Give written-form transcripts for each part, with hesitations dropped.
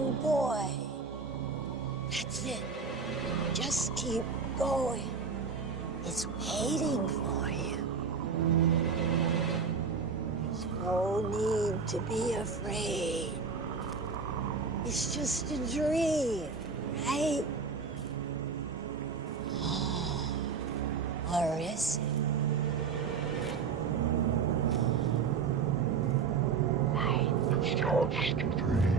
young boy. That's it. Just keep going. It's waiting for you. There's no need to be afraid. It's just a dream, right? Or is it? It's just a dream.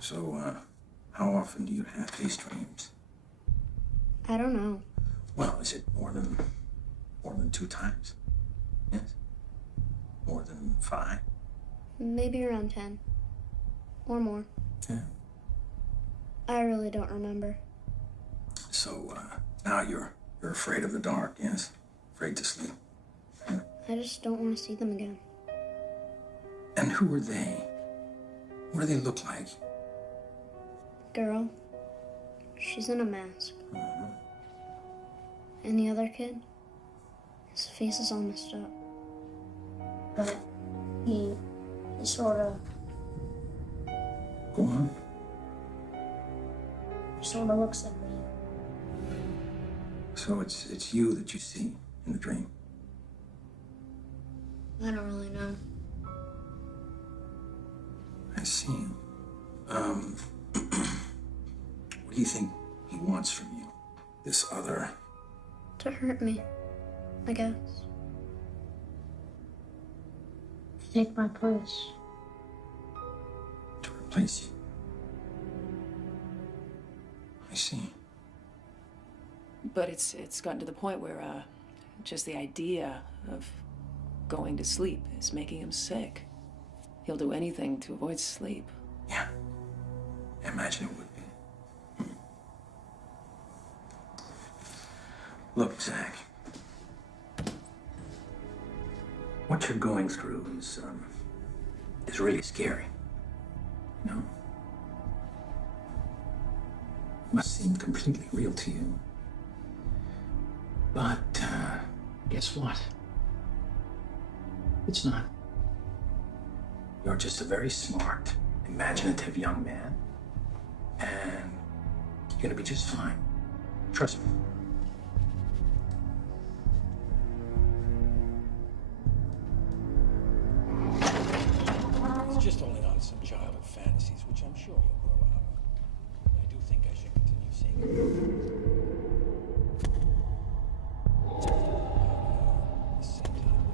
So, how often do you have these dreams? I don't know. Well, is it more than 2 times? Yes? More than 5? Maybe around 10. Or more. Yeah. I really don't remember. So, now you're afraid of the dark, yes? Afraid to sleep. Yeah. I just don't want to see them again. And who are they? What do they look like? Girl. She's in a mask. Mm-hmm. And the other kid? His face is all messed up. But he sort of Go on. looks like me. So it's you that you see in the dream. I don't really know. I see. What do you think he wants from you? This other... To hurt me, I guess. To take my place. To replace you. I see. But it's gotten to the point where just the idea of going to sleep is making him sick. He'll do anything to avoid sleep. Yeah. I imagine it would be. Look, Zach. What you're going through is really scary. You know? It must seem completely real to you. But, guess what? It's not. You're just a very smart, imaginative young man. And you're gonna be just fine. Trust me. It's just holding on to some childhood fantasies, which I'm sure he'll grow out of. I do think I should continue seeing him. At the same time,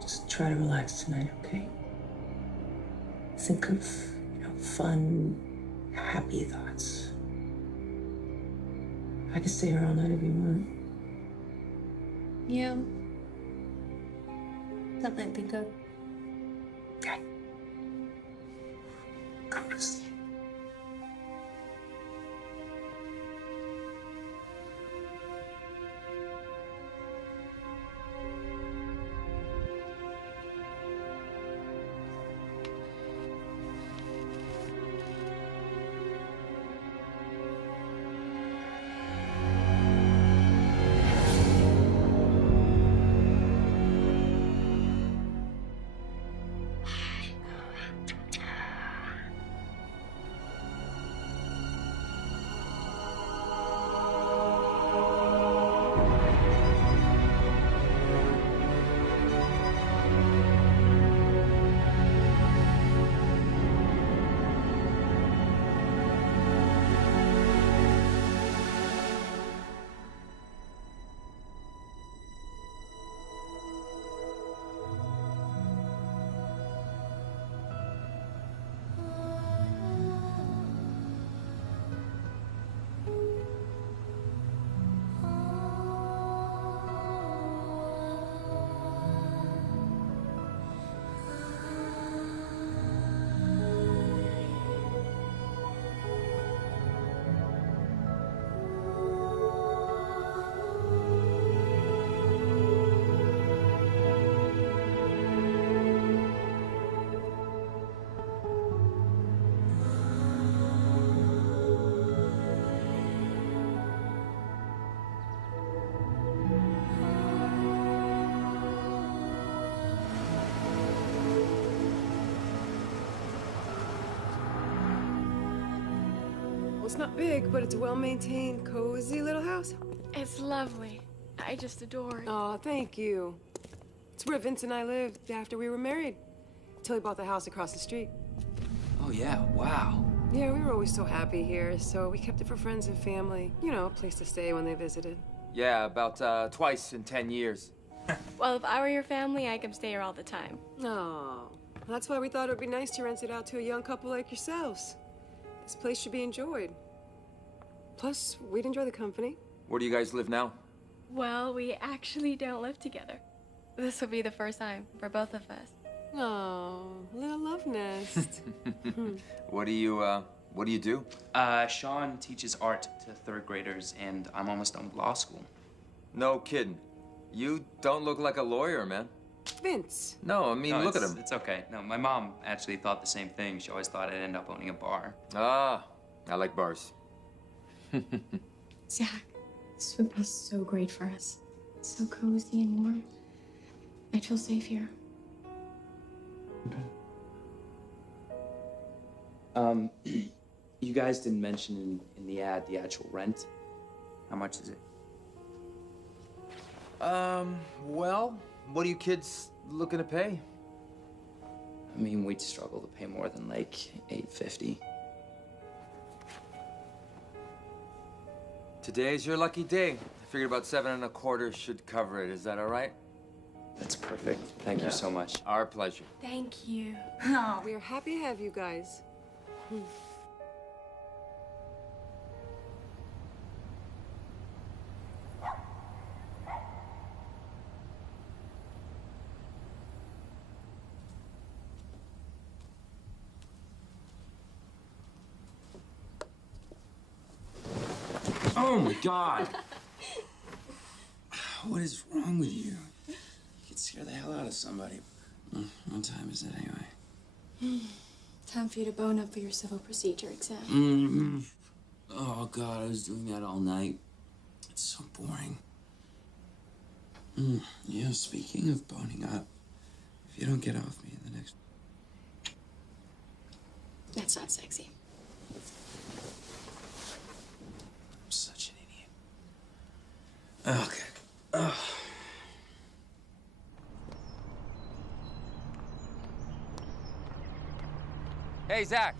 Just try to relax tonight, okay? Think of, fun, happy thoughts. I can stay here all night if you want. Yeah. That might be good. Okay. Go to sleep. Well, it's not big, but it's a well-maintained, cozy little house. It's lovely. I just adore it. Oh, thank you. It's where Vince and I lived after we were married. Till he bought the house across the street. Oh, yeah, wow. Yeah, we were always so happy here, so we kept it for friends and family. You know, a place to stay when they visited. Yeah, about twice in 10 years. Well, if I were your family, I could stay here all the time. Oh, that's why we thought it would be nice to rent it out to a young couple like yourselves. This place should be enjoyed. Plus, we'd enjoy the company. Where do you guys live now? Well, we actually don't live together. This will be the first time for both of us. Oh, little love nest. What do you do? Sean teaches art to third graders, and I'm almost done with law school. No kidding. You don't look like a lawyer, man. Vince. No, I mean, No, look at him. It's okay. No, my mom actually thought the same thing. She always thought I'd end up owning a bar. Ah, I like bars. Zach, this would be so great for us. So cozy and warm. I feel safe here. You guys didn't mention in the ad the actual rent. How much is it? Well, what are you kids looking to pay? I mean, we'd struggle to pay more than like $850. Today's your lucky day. I figured about 7 1/4 should cover it. Is that all right? That's perfect. Thank you so much. Our pleasure. Thank you. Oh, we are happy to have you guys. Oh my God! What is wrong with you? You could scare the hell out of somebody. What time is it anyway? Time for you to bone up for your civil procedure exam. Mm-hmm. Oh God, I was doing that all night. It's so boring. Yeah, speaking of boning up, if you don't get off me in the next... That's not sexy. I'm such an idiot. Okay. Ugh. Hey, Zach.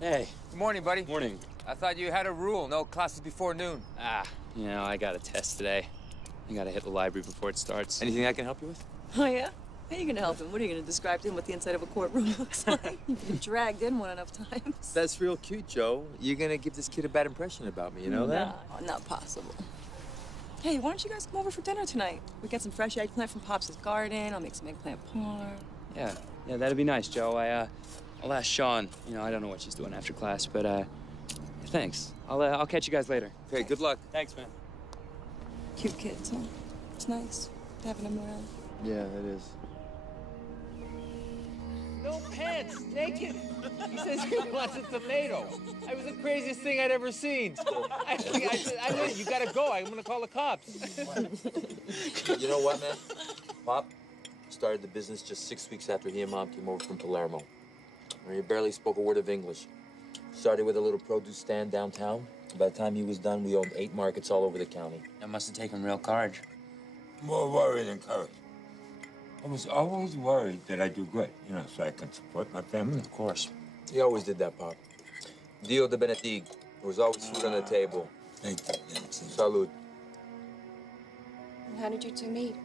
Hey. Good morning, buddy. Morning. I thought you had a rule, no classes before noon. You know, I got a test today. I gotta hit the library before it starts. Anything I can help you with? Oh, yeah? How are you gonna help him? What are you gonna describe to him what the inside of a courtroom looks like? You've been dragged in one enough times. That's real cute, Joe. You're gonna give this kid a bad impression about me, you know that? No, not possible. Hey, why don't you guys come over for dinner tonight? We got some fresh eggplant from Pops' garden. I'll make some eggplant parm. Yeah, that'd be nice, Joe. I'll ask Sean. You know, I don't know what she's doing after class, but thanks. I'll catch you guys later. Okay, good luck. Thanks, man. Cute kids, huh? It's nice having them around. Yeah, it is. No pants, naked. He says he wants a tomato. That was the craziest thing I'd ever seen. I said, you gotta go. I'm gonna call the cops. You know what, man? Pop started the business just 6 weeks after he and Mom came over from Palermo. He barely spoke a word of English. Started with a little produce stand downtown. By the time he was done, we owned 8 markets all over the county. That must have taken real courage. More worry than courage. I was always worried that I'd do good, you know, so I can support my family. Of course. He always did that, Pop. Dio de Benedict. There was always food on the table. Thank you, Nancy. Salud. How did you two meet?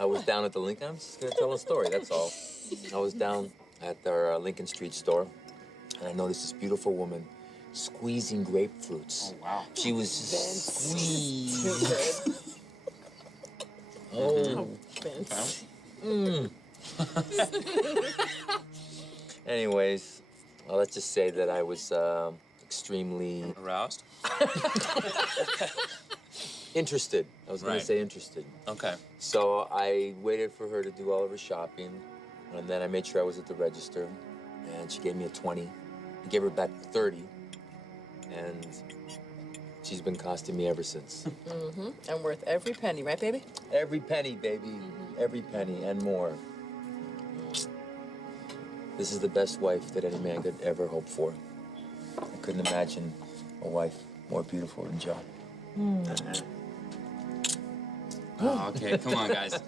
I was down at the Lincoln. I'm just gonna tell a story, that's all. I was down at our Lincoln Street store, and I noticed this beautiful woman squeezing grapefruits. Oh, wow. She was squeezing. Oh, Vince. Anyways, well, let's just say that I was extremely Aroused? interested. I was gonna Right. say interested. Okay. So I waited for her to do all of her shopping, and then I made sure I was at the register, and she gave me a 20. I gave her back 30, and she's been costing me ever since. Mm-hmm. And worth every penny, right, baby? Every penny, baby. Every penny and more. This is the best wife that any man could ever hope for. I couldn't imagine a wife more beautiful than Joe. Oh, okay, come on, guys.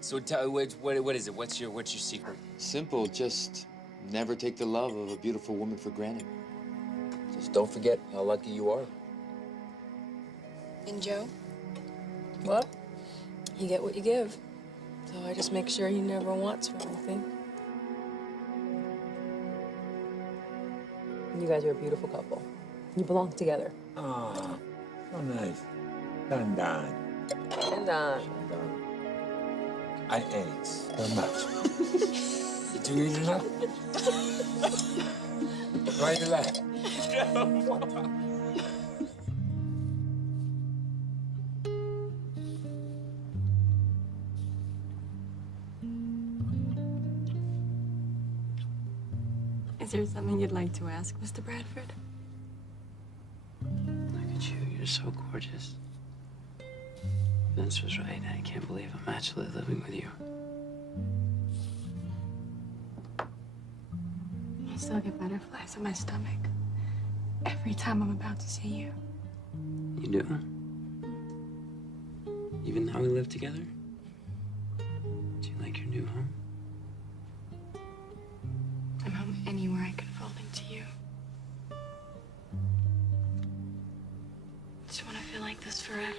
So tell what is it? What's your secret? Simple, just never take the love of a beautiful woman for granted. Just don't forget how lucky you are. And Joe? Well, you get what you give. So I just make sure he never wants for anything. You guys are a beautiful couple. You belong together. Oh, so nice. Done, done. And I ate so much. Did you eat enough? Why you laugh? Is there something you'd like to ask, Mr. Bradford? Look at you, you're so gorgeous. Vince was right. I can't believe I'm actually living with you. I still get butterflies in my stomach every time I'm about to see you. You do? Even now we live together? Do you like your new home? I'm home anywhere I can fall into you. Just want to feel like this forever.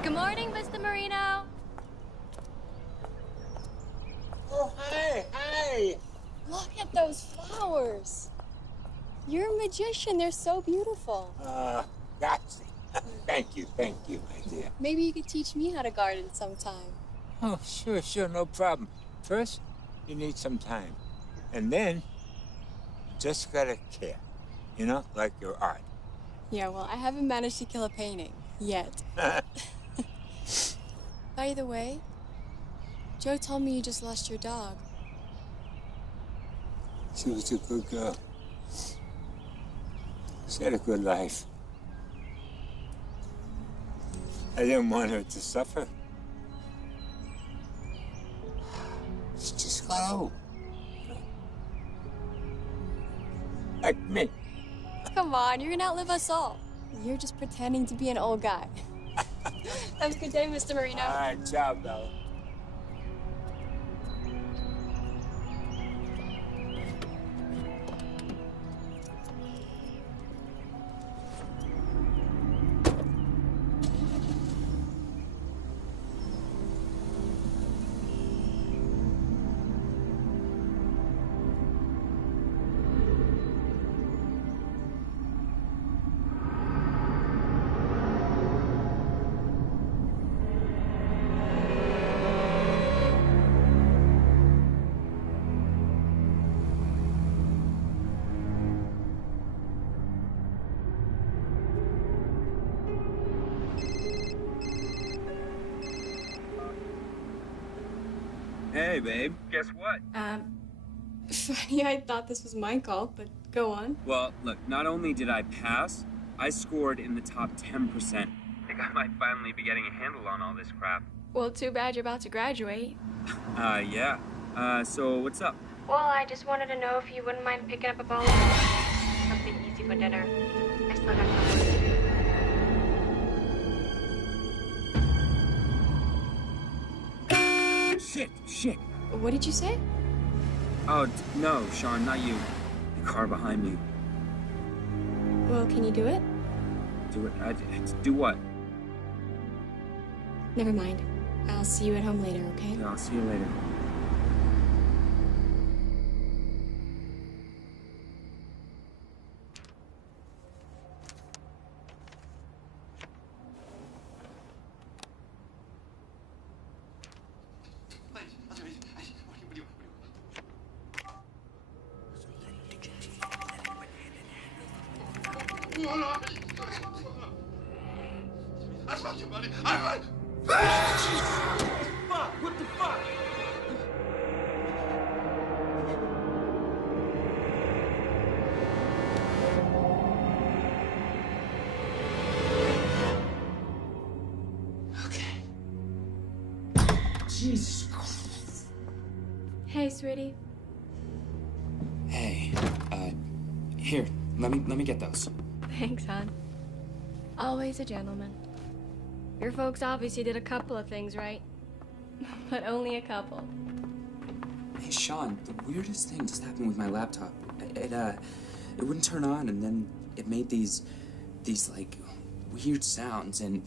Good morning, Mr. Marino. Oh, hi. Look at those flowers. You're a magician. They're so beautiful. Grazie. Thank you, my dear. Maybe you could teach me how to garden sometime. Oh, sure, no problem. First, you need some time. And then, you just gotta care. You know, like your art. Yeah, well, I haven't managed to kill a painting yet. By the way, Joe told me you just lost your dog. She was a good girl. She had a good life. I didn't want her to suffer. She just got old. Like me. Come on, you're gonna outlive us all. You're just pretending to be an old guy. Have a good day, Mr. Marino. All right, ciao, Bella. Hey, babe. Guess what? Funny, I thought this was my call, but go on. Well, look, not only did I pass, I scored in the top 10%. I think I might finally be getting a handle on all this crap. Well, too bad you're about to graduate. Yeah. So what's up? Well, I just wanted to know if you wouldn't mind picking up a bowl of something easy for dinner. I still got some work to do. Shit. What did you say? Oh, no, Sean, not you. The car behind me. Well, can you do it? Do it. Do what? Never mind. I'll see you at home later, okay? Yeah, I'll see you later. That's not your money. Fuck! What the fuck? Jesus Christ. Hey, sweetie. Hey, here, let me get those. Thanks, hon. Always a gentleman. Your folks obviously did a couple of things right. But only a couple. Hey, Sean, the weirdest thing just happened with my laptop. It wouldn't turn on, and then it made these like weird sounds, and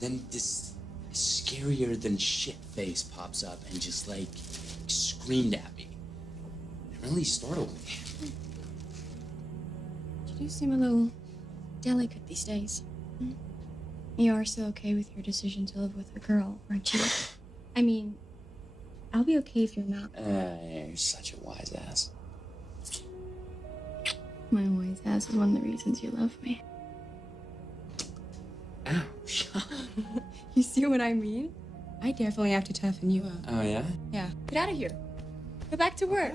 then this scarier than shit face pops up and just like screamed at me. It really startled me. You do seem a little delicate these days. You are still okay with your decision to live with a girl, aren't you? I mean, I'll be okay if you're not. You're such a wise ass. My wise ass is one of the reasons you love me. Ow, Sean. You see what I mean? I definitely have to toughen you up. Oh, yeah? Yeah. Get out of here. Go back to work.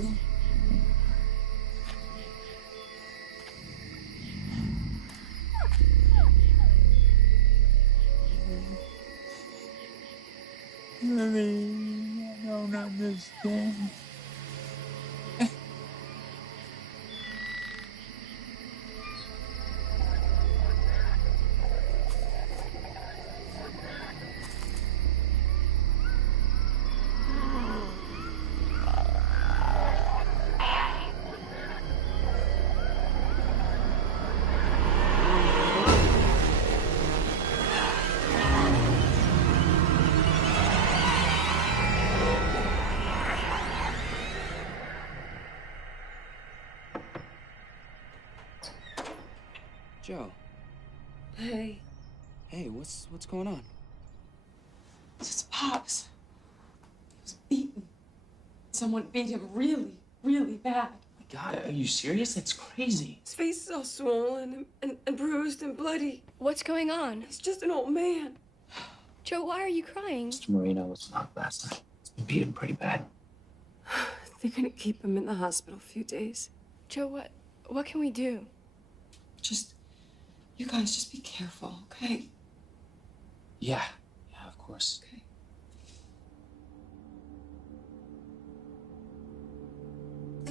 hurt him? Lily, I don't understand. Joe. Hey. Hey, what's going on? It's Pops. He was beaten. Someone beat him really, really bad. God, are you serious? That's crazy. His face is all swollen and bruised and bloody. What's going on? He's just an old man. Joe, why are you crying? Mr. Marino was knocked last night. He's been beaten pretty bad. They're gonna keep him in the hospital a few days. Joe, what can we do? You guys just be careful, okay? Yeah, of course. Okay.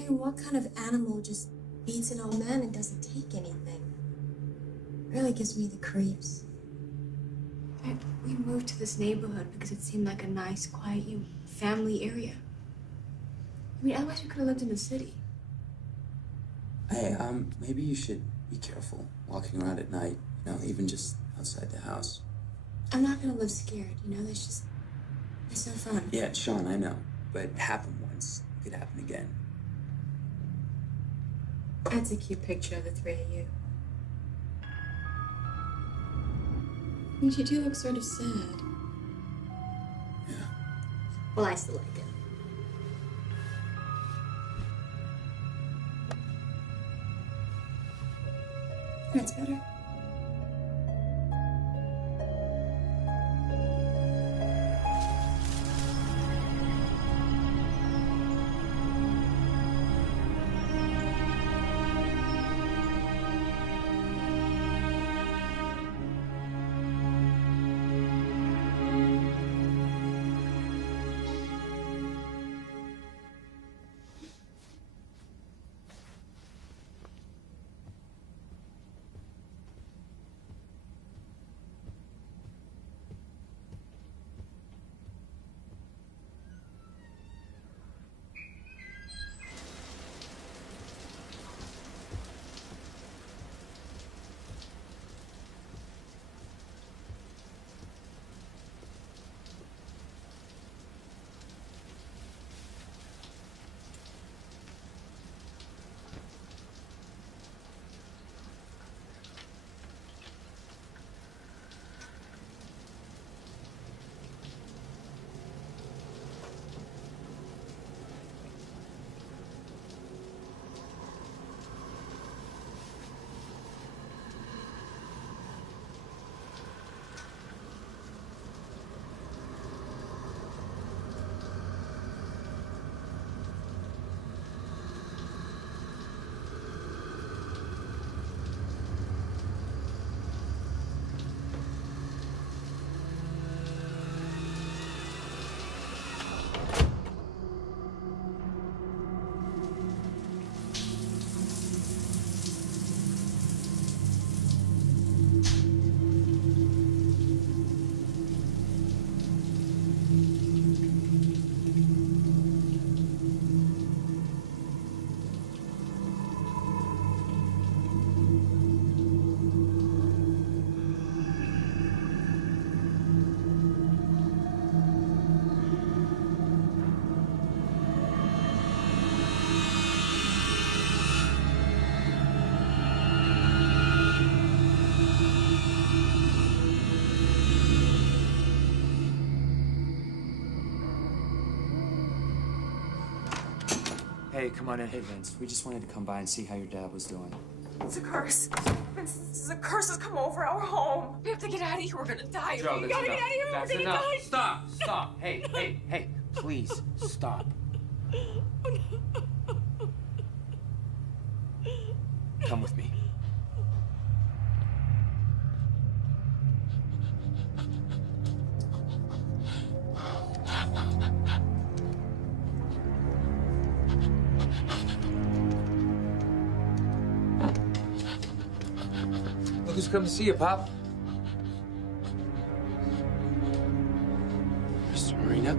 And what kind of animal just beats an old man and doesn't take anything? Really gives me the creeps. We moved to this neighborhood because it seemed like a nice, quiet, family area. I mean, otherwise we could have lived in the city. Hey, maybe you should be careful walking around at night, even just outside the house. I'm not gonna live scared, that's no fun. Yeah, Sean, I know, but it happened once. It could happen again. That's a cute picture of the three of you. You do look sort of sad. Yeah. Well, I still like it. That's better. Hey, come on in. Hey, Vince. We just wanted to come by and see how your dad was doing. It's a curse. Vince, a curse has come over our home. We have to get out of here. We're gonna die. Joe, We that's gotta enough. get out of here. That's We're gonna enough. die. Stop. Hey, please, stop. Come with me. Look who's come to see you, Pop. Mr. Marino?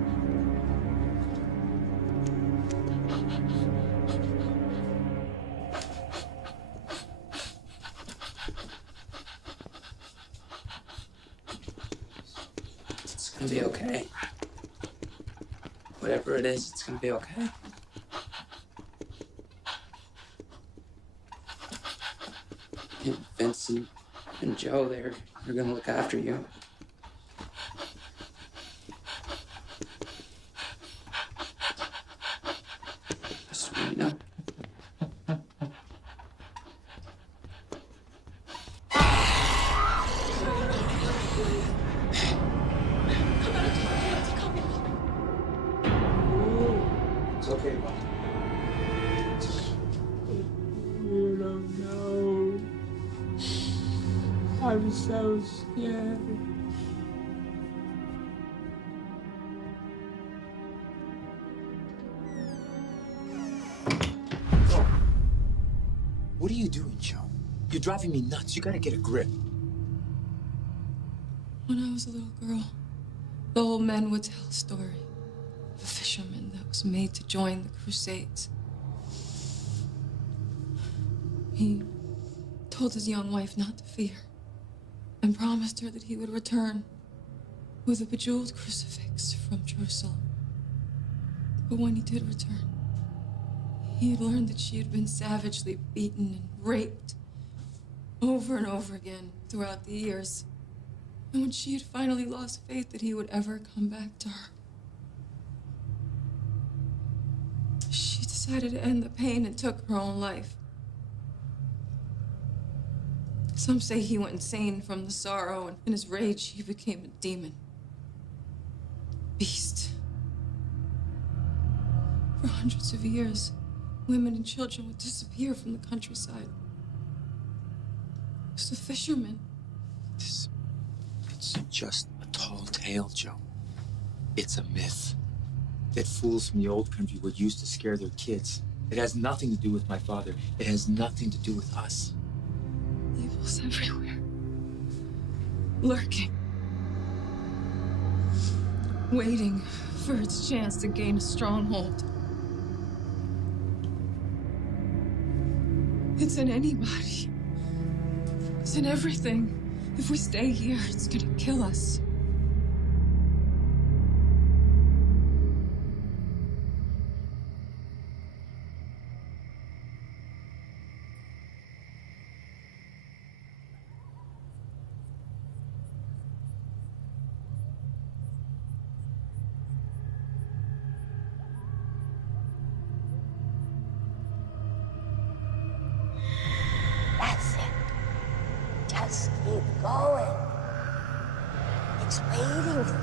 It's gonna be okay. Whatever it is, it's gonna be okay. And Vincent and Joe, they're gonna look after you. Mr. Marino. It's okay, Pop. You don't know. I'm so scared. What are you doing, Joe? You're driving me nuts. You gotta get a grip. When I was a little girl, the old man would tell a story of a fisherman that was made to join the Crusades. He told his young wife not to fear and promised her that he would return with a bejeweled crucifix from Jerusalem. But when he did return, he had learned that she had been savagely beaten and raped over and over again throughout the years. And when she had finally lost faith that he would ever come back to her, she decided to end the pain and took her own life. Some say he went insane from the sorrow, and in his rage, he became a demon. Beast. For hundreds of years, women and children would disappear from the countryside. It was the fishermen. It's just a tall tale, Joe. It's a myth that fools from the old country would use to scare their kids. It has nothing to do with my father. It has nothing to do with us. Evil's everywhere. Lurking. Waiting for its chance to gain a stronghold. It's in anybody. It's in everything. If we stay here, it's gonna kill us. That's it. Just keep going. It's waiting for you.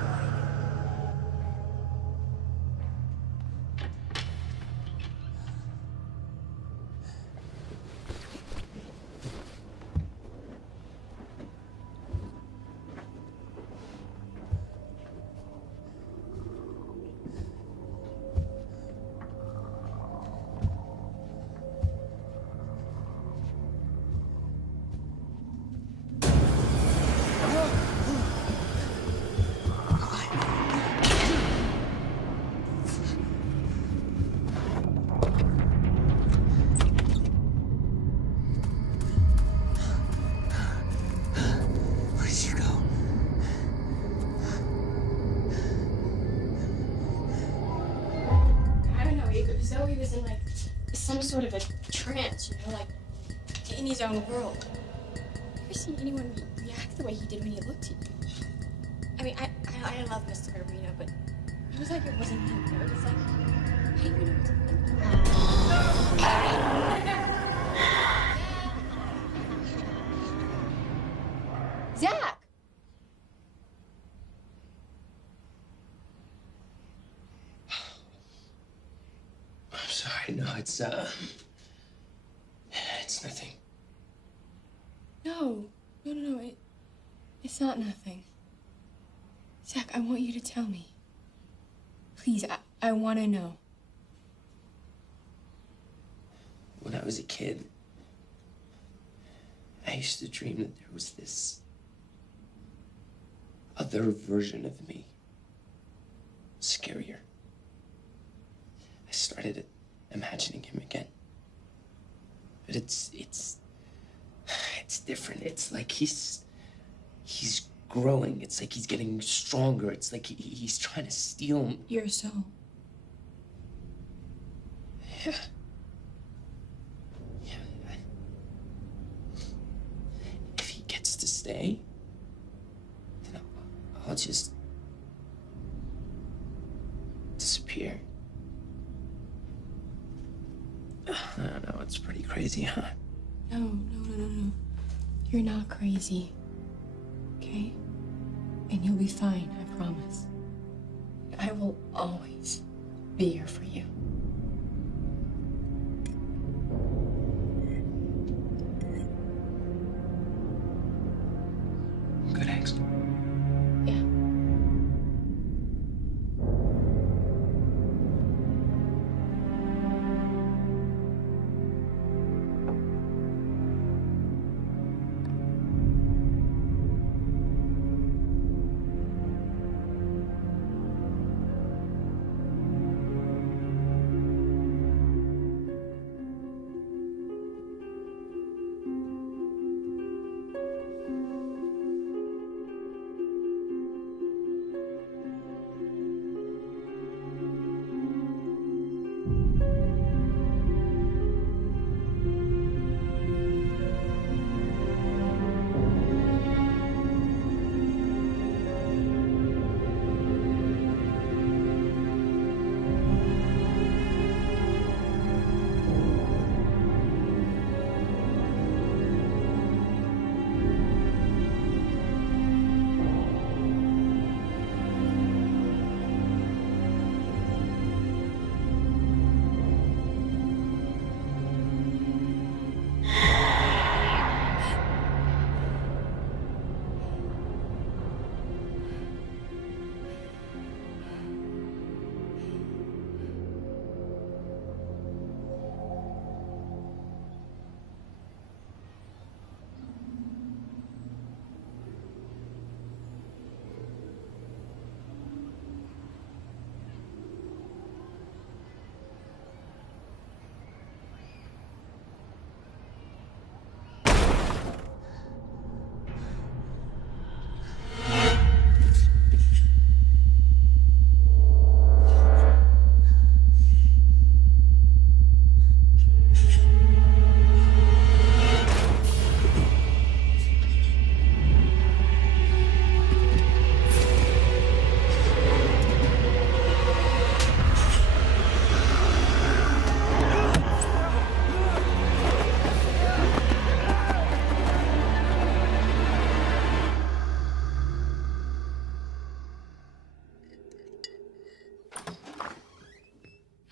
Where'd you go? I don't know, it was though he was in like some sort of a trance, you know, like in his own world. Never seen anyone react the way he did when he looked at you. I mean, I love Mr. Marino, but it was like it wasn't him. It was like I didn't even know what to think. Zach! I'm sorry, no, it's nothing. No. It's not nothing. Zach, I want you to tell me. Please, I want to know. When I was a kid, I used to dream that there was this other version of me. Scarier. I started imagining him again. But it's different. It's like he's growing. It's like he's getting stronger. It's like he's trying to steal your soul. Yeah. If he gets to stay, then I'll just disappear. I don't know, it's pretty crazy, huh? No. You're not crazy. Okay? And you'll be fine, I promise. I will always be here for you. Good eggs. Yeah.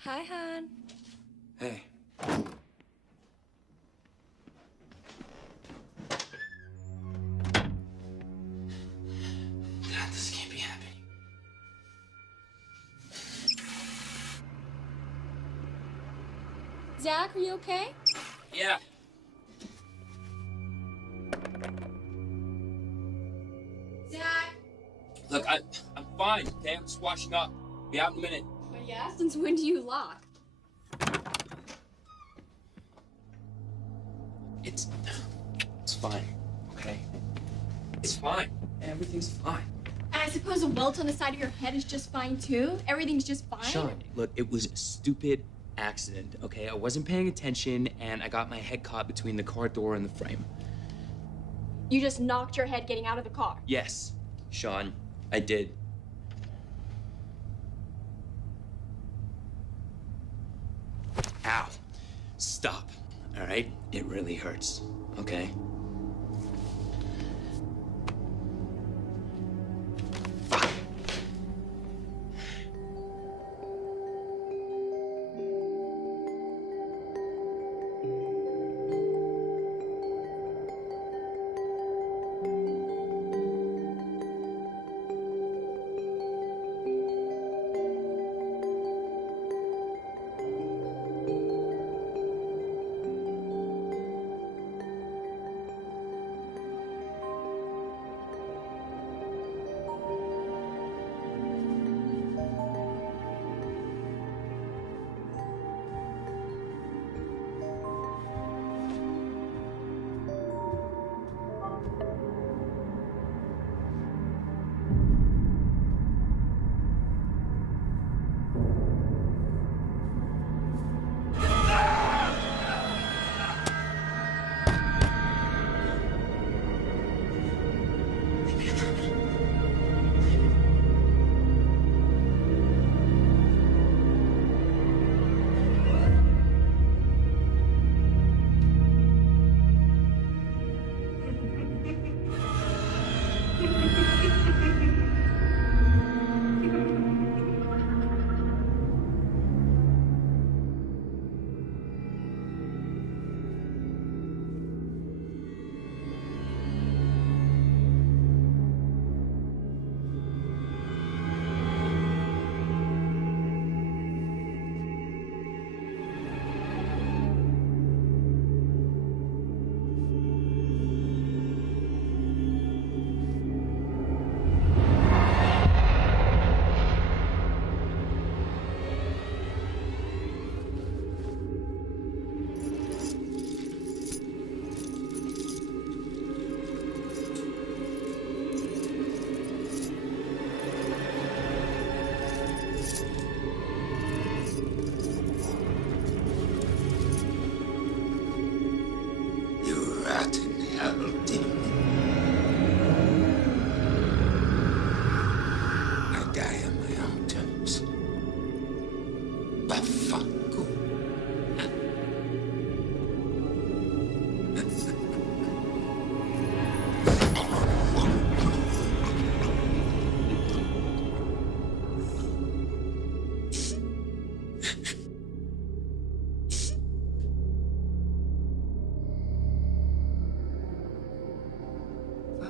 Hi, hon. Hey. God, this can't be happening. Zach, are you okay? Yeah. Zach. Look, I'm fine, okay? I'm just washing up. Be out in a minute. Well, yeah, since when do you lock? It's fine, okay? It's fine. Everything's fine. And I suppose a welt on the side of your head is just fine, too? Everything's just fine? Sean, look, it was a stupid accident, okay? I wasn't paying attention, and I got my head caught between the car door and the frame. You just knocked your head getting out of the car. Yes, Sean, I did. Ow. Stop, all right? It really hurts, okay?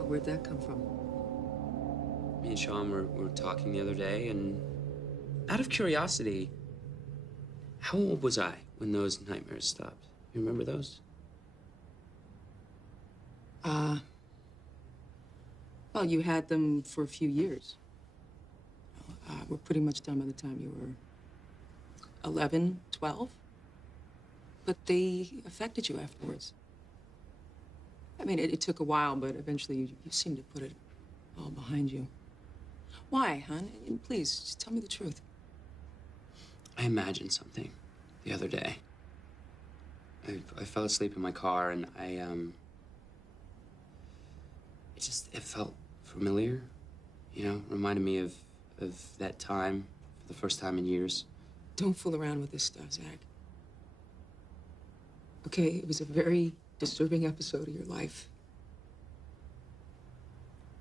Where'd that come from? Me and Sean were talking the other day, and out of curiosity, how old was I when those nightmares stopped? You remember those? Well, you had them for a few years. We're pretty much done by the time you were 11, 12. But they affected you afterwards. I mean, it took a while, but eventually you seemed to put it all behind you. Why, hon? And please, just tell me the truth. I imagined something the other day. I fell asleep in my car, and it felt familiar, you know, reminded me of that time for the first time in years. Don't fool around with this stuff, Zach. Okay, it was a very disturbing episode of your life.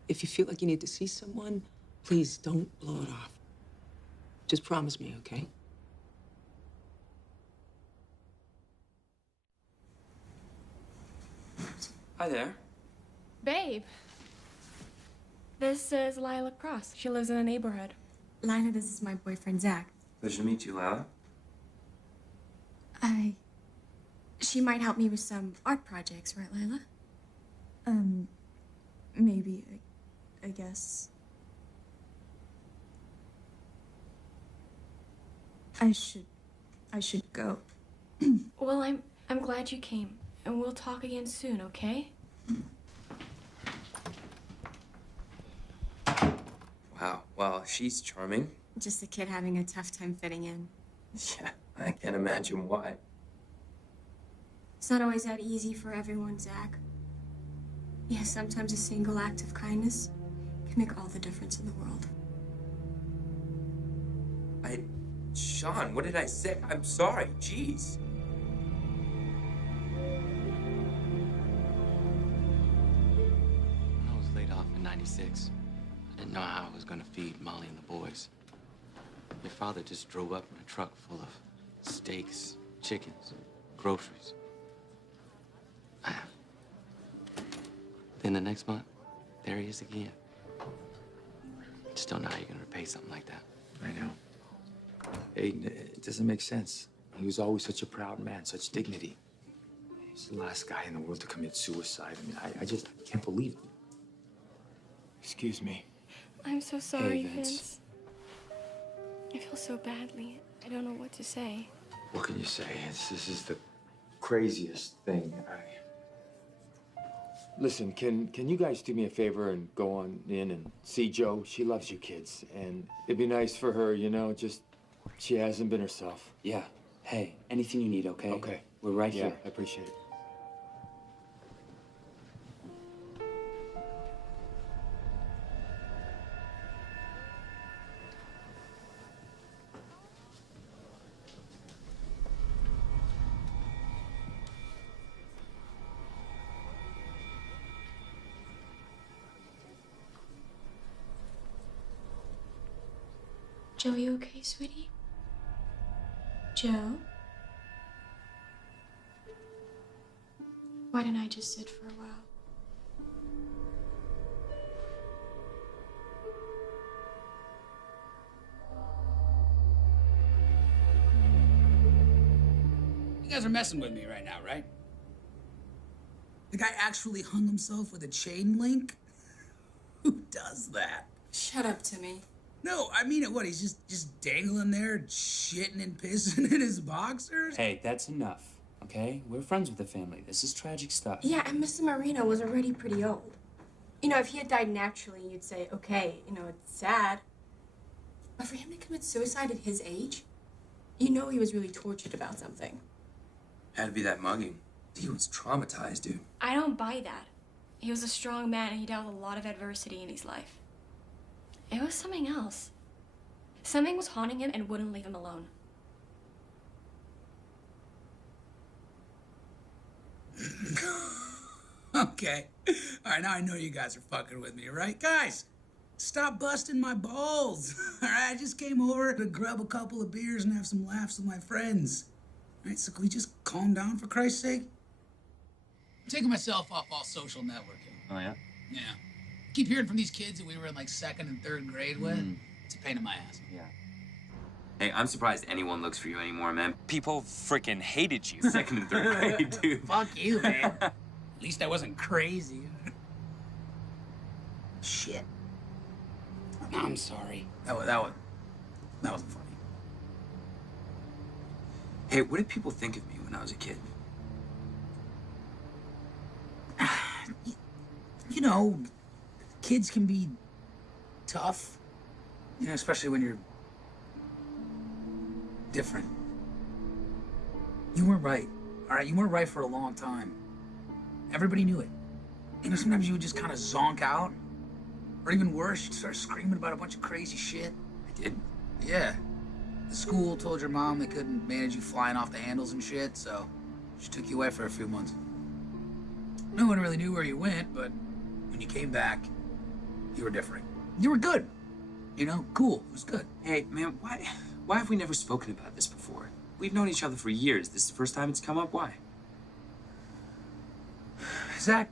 If you feel like you need to see someone, please don't blow it off. Just promise me, okay? Hi there. Babe. This is Lila Cross. She lives in the neighborhood. Lila, this is my boyfriend, Zach. Pleasure to meet you, Lila. She might help me with some art projects, right, Lila? Maybe, I guess. I should go. Well, I'm glad you came, and we'll talk again soon, okay? Wow, well, she's charming. Just a kid having a tough time fitting in. Yeah, I can't imagine why. It's not always that easy for everyone, Zach. Yeah, sometimes a single act of kindness can make all the difference in the world. Sean, what did I say? I'm sorry, jeez. When I was laid off in '96, I didn't know how I was gonna feed Molly and the boys. Your father just drove up in a truck full of steaks, chickens, groceries. Then the next month, there he is again. Just don't know how you're gonna repay something like that. I know. Aiden, it doesn't make sense. He was always such a proud man, such dignity. He's the last guy in the world to commit suicide. I mean, I just can't believe it. Excuse me. I'm so sorry, Hey, Vince. Vince. I feel so badly. I don't know what to say. What can you say? This is the craziest thing. Listen, can you guys do me a favor and go on in and see Jo? She loves you kids, and it'd be nice for her, you know, just she hasn't been herself. Yeah. Hey, anything you need, okay? Okay. We're right Yeah, here. I appreciate it. Joe, you okay, sweetie? Joe? Why didn't I just sit for a while? You guys are messing with me right now, right? The guy actually hung himself with a chain link? Who does that? Shut up, Timmy. No, I mean it. What? He's just dangling there, shitting and pissing in his boxers? Hey, that's enough, okay? We're friends with the family. This is tragic stuff. Yeah, and Mr. Marino was already pretty old. You know, if he had died naturally, you'd say, okay, you know, it's sad. But for him to commit suicide at his age, you know he was really tortured about something. Had to be that mugging. He was traumatized, dude. I don't buy that. He was a strong man and he dealt with a lot of adversity in his life. It was something else. Something was haunting him and wouldn't leave him alone. Okay. All right, now I know you guys are fucking with me, right? Guys, stop busting my balls. All right, I just came over to grab a couple of beers and have some laughs with my friends. All right, so can we just calm down for Christ's sake? I'm taking myself off all social networking. Oh, yeah? Yeah. keep hearing from these kids that we were in like 2nd and 3rd grade with. It's a pain in my ass. Yeah. Hey, I'm surprised anyone looks for you anymore, man. People freaking hated you 2nd and 3rd grade, dude. Fuck you, man. At least I wasn't crazy. Shit. I'm sorry. That wasn't funny. Hey, what did people think of me when I was a kid? You know, kids can be tough. You know, especially when you're different. You weren't right, all right? You weren't right for a long time. Everybody knew it. You know, sometimes you would just kind of zonk out. Or even worse, you'd start screaming about a bunch of crazy shit. I did? Yeah. The school told your mom they couldn't manage you flying off the handles and shit, so she took you away for a few months. No one really knew where you went, but when you came back, you were different. You were good. You know, cool. It was good. Hey, man, why have we never spoken about this before? We've known each other for years. This is the first time it's come up. Why? Zach,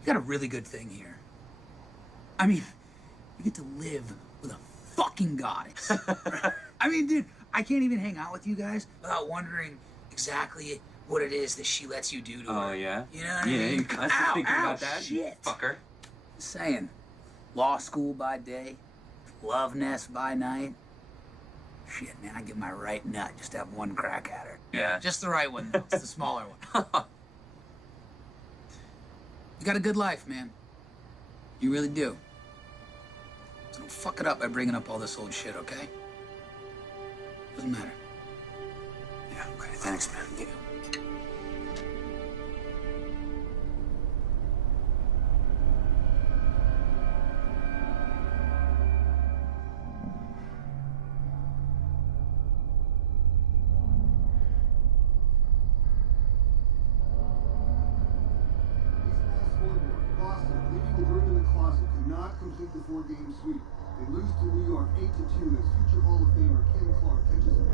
you got a really good thing here. I mean, you get to live with a fucking goddess. I mean, dude, I can't even hang out with you guys without wondering exactly what it is that she lets you do to her. Oh, yeah? You know what I mean? Yeah, you're constantly thinking Ow, about that, you shit. fucker. Just saying, law school by day, love nest by night. Shit, man, I give my right nut just to have one crack at her. Yeah. Just the right one, though. It's the smaller one. You got a good life, man. You really do. So don't fuck it up by bringing up all this old shit, okay? Doesn't matter. Yeah, okay, thanks, man. Yeah. Complete the 4-game sweep. They lose to New York 8-2 as future Hall of Famer Ken Clark catches an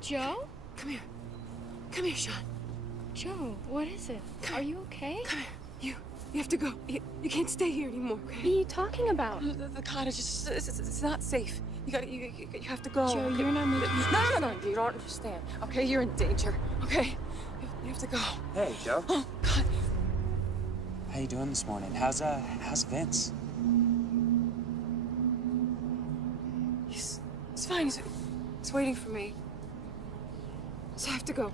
Joe? Come here. Come here, Sean. Joe, what is it? Are you okay? Come here. You have to go. You can't stay here anymore, okay? What are you talking about? The cottage is it's not safe. You have to go. Joe, okay? you're not making... No, you don't understand. Okay, you're in danger. Okay? You have to go. Hey, Joe. Oh, God. How you doing this morning? How's Vince? He's fine. He's waiting for me. So I have to go.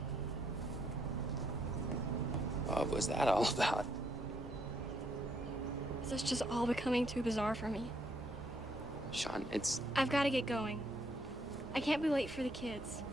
What was that all about? This is just all becoming too bizarre for me. Sean, it's... I've got to get going. I can't be late for the kids.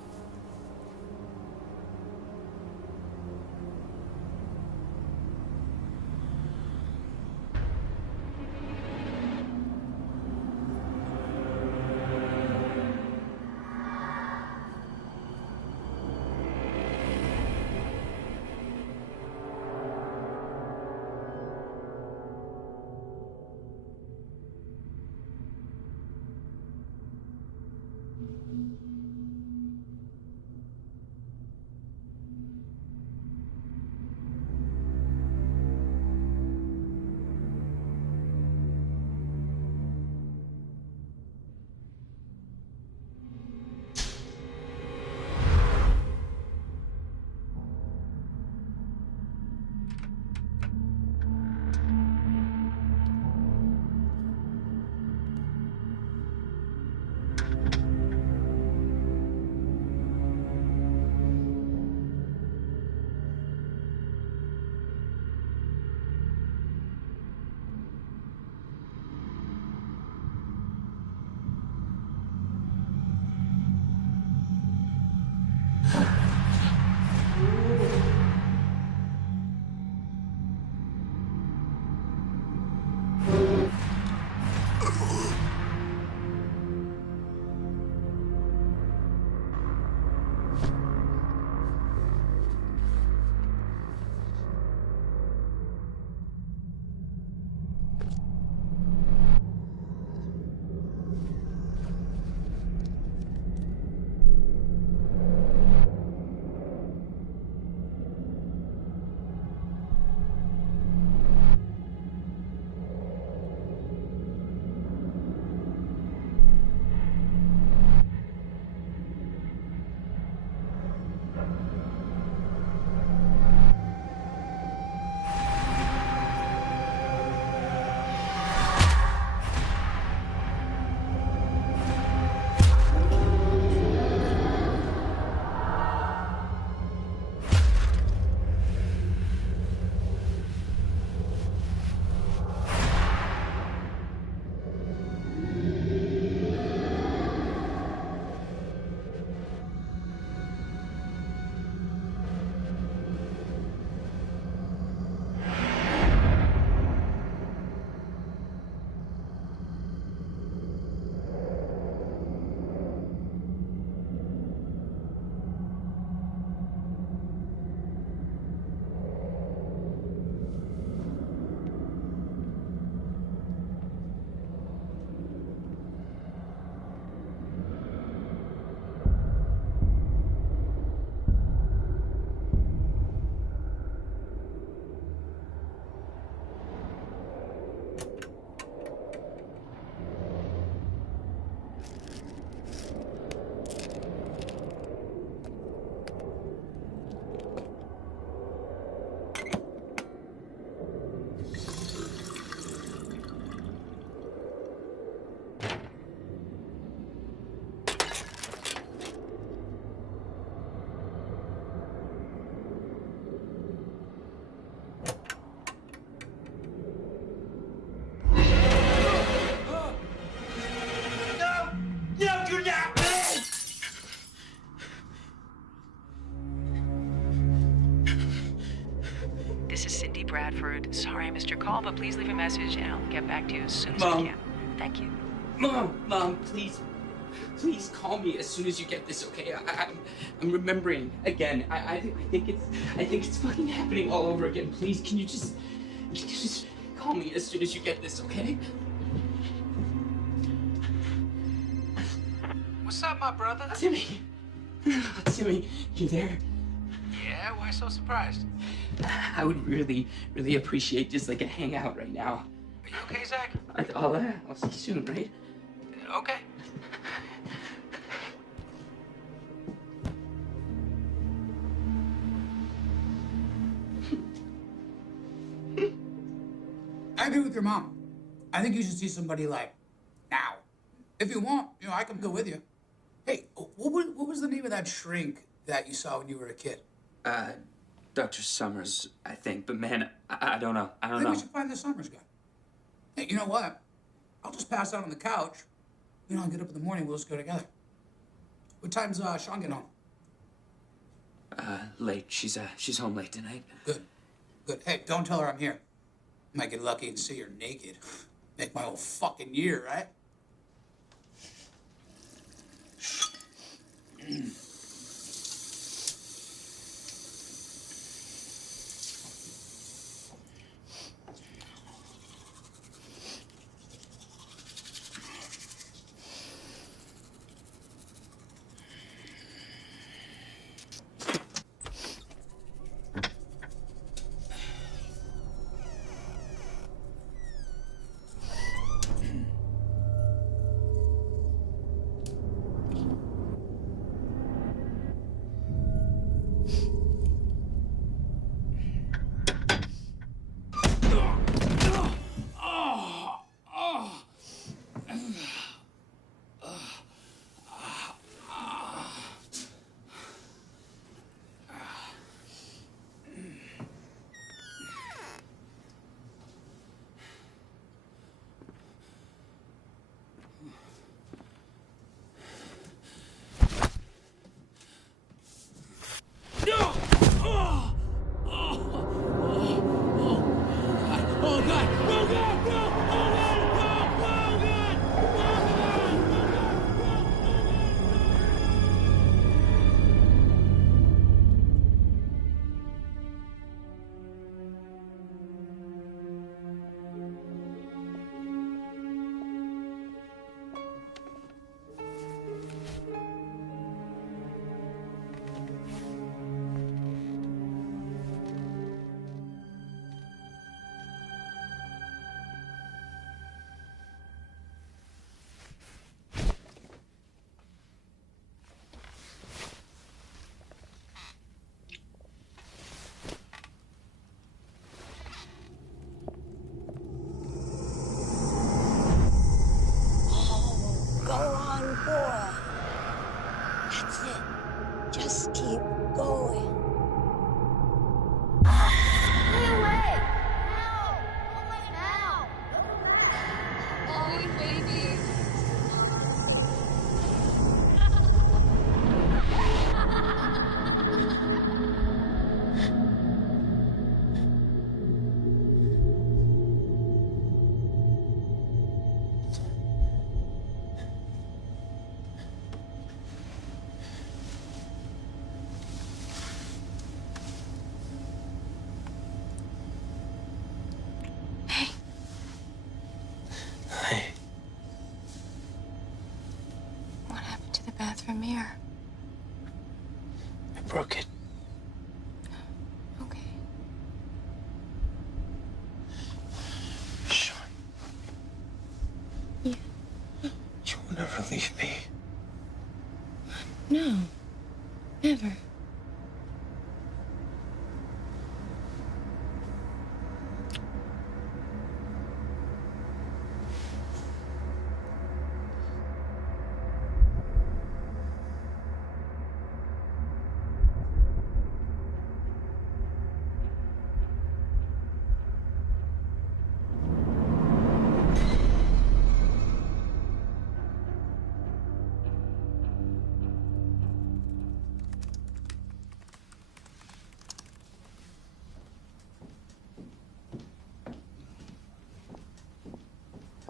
This is Cindy Bradford. Sorry I missed your call, but please leave a message and I'll get back to you as soon as Mom. I can. Thank you. Mom, please call me as soon as you get this, okay? I'm remembering again. I think it's fucking happening all over again. Please, can you just call me as soon as you get this, okay? What's up, my brother? Timmy, you there? Yeah, why so surprised? I would really appreciate just like a hangout right now. Are you okay, Zach? I'll see you soon, right? Okay. I agree with your mom. I think you should see somebody like now. If you want, I can go with you. Hey, what was the name of that shrink that you saw when you were a kid? Dr. Summers, I think. But man, I don't know. I don't Maybe know. we should find the Summers guy. Hey, you know what? I'll just pass out on the couch. I'll get up in the morning. We'll just go together. What time's Sean get home? Late. She's home late tonight. Good. Hey, don't tell her I'm here. Might get lucky and see her naked. Make my whole fucking year, right? Go on, boy. That's it. Just keep going. Stay away! Now! Only now! Oh, baby. What happened to the bathroom mirror? I broke it. Okay. Sean. Yeah. You will never leave me. No. Never.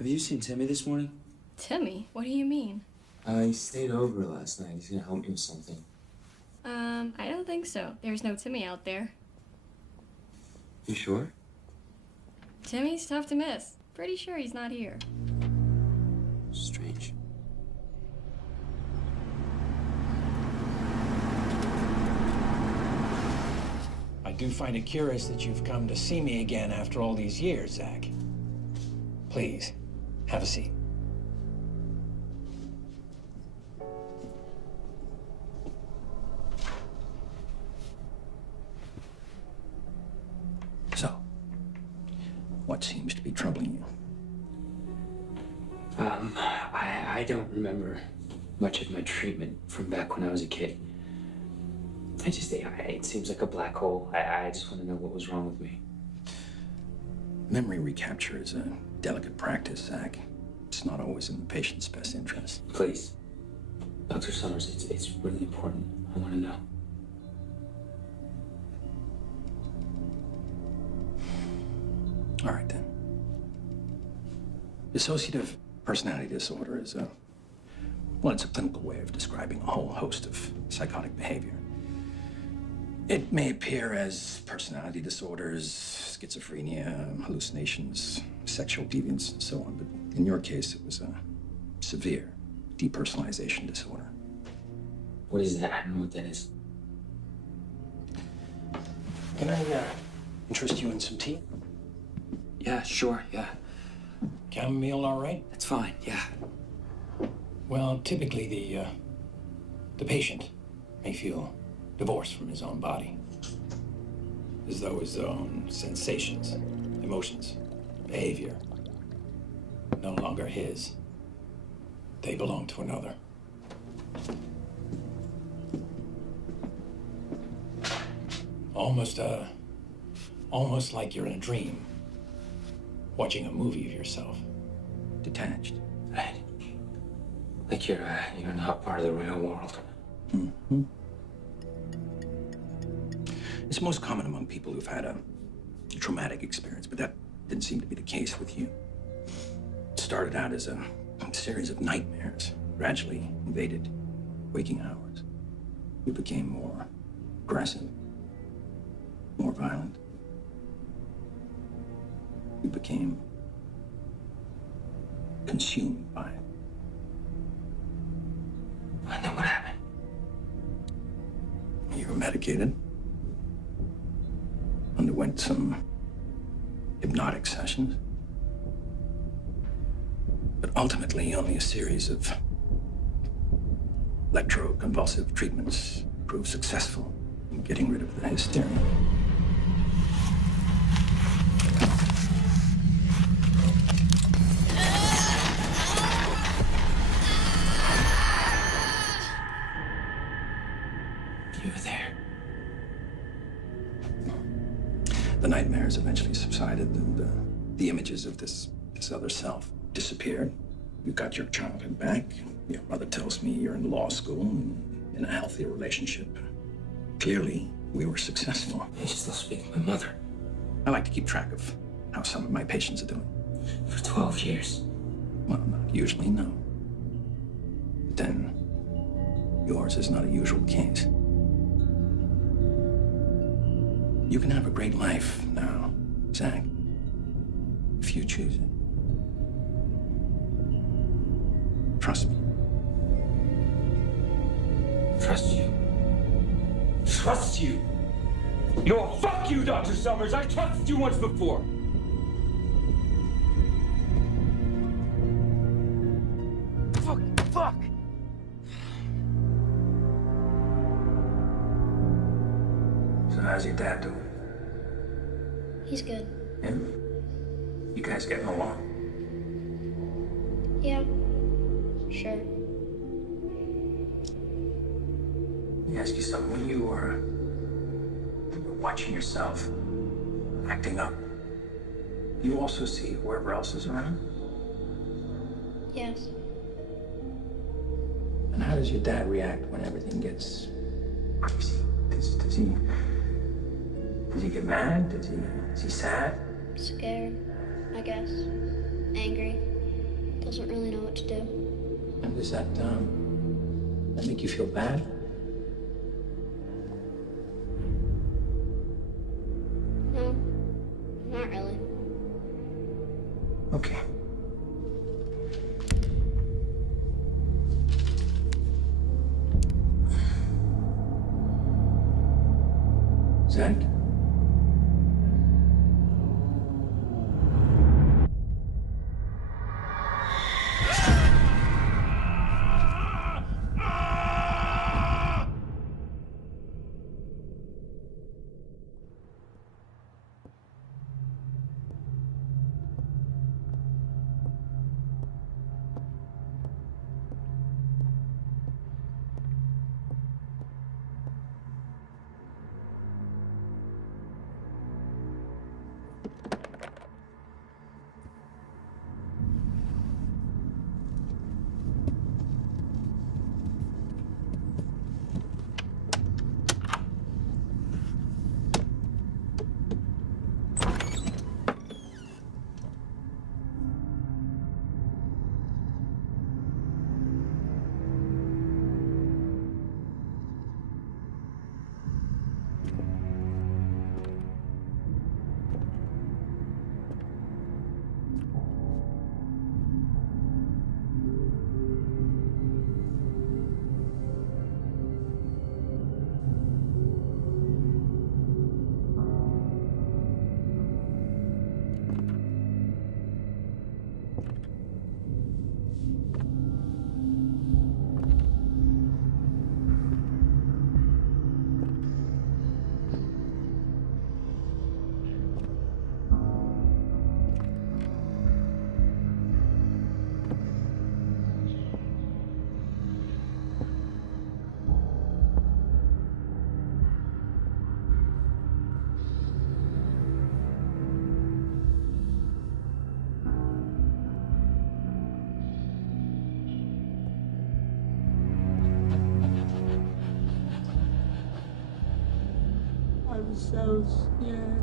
Have you seen Timmy this morning? Timmy? What do you mean? He stayed over last night. He's gonna help me with something. I don't think so. There's no Timmy out there. You sure? Timmy's tough to miss. Pretty sure he's not here. Strange. I do find it curious that you've come to see me again after all these years, Zach. Please, have a seat. So, what seems to be troubling you? I don't remember much of my treatment from back when I was a kid. It seems like a black hole. I just want to know what was wrong with me. Memory recapture is a delicate practice, Zach. It's not always in the patient's best interest. Please. Dr. Summers, it's really important. I want to know. All right, then. Dissociative personality disorder is it's a clinical way of describing a whole host of psychotic behavior. It may appear as personality disorders, schizophrenia, hallucinations, sexual deviance, and so on, but in your case, it was a severe depersonalization disorder. What is that? I don't know what that is. Can I interest you in some tea? Yeah, sure, yeah. Chamomile, all right? That's fine, yeah. Well, typically the patient may feel divorced from his own body, as though his own sensations, emotions, behavior, no longer his. They belong to another. Almost like you're in a dream, watching a movie of yourself, detached. Right. Like you're not part of the real world. Mm-hmm. It's most common among people who've had a traumatic experience, but that didn't seem to be the case with you. It started out as a series of nightmares, gradually invaded waking hours. You became more aggressive, more violent. You became consumed by it. I know what happened. You were medicated, underwent some hypnotic sessions, but ultimately only a series of electroconvulsive treatments proved successful in getting rid of the hysteria. You were there. The nightmares eventually subsided, and the images of this other self disappeared. You got your childhood back. Your mother tells me you're in law school and in a healthy relationship. Clearly, we were successful. I just still speak to my mother. I like to keep track of how some of my patients are doing. For 12 years. Well, not usually, no. But then, yours is not a usual case. You can have a great life now, Zach, if you choose it. Trust me. Trust you. Trust you? You know what? Fuck you, Dr. Summers. I trusted you once before. Fuck! So how's your dad doing? He's good. Yeah? You guys getting along? Yeah. Sure. Let me ask you something. When you were watching yourself acting up, you also see whoever else is around? Yes. And how does your dad react when everything gets crazy? Does he get mad? Is he sad? Scared, I guess. Angry. doesn't really know what to do. And does that make you feel bad? No, not really. Okay. Zach? I'm so scared.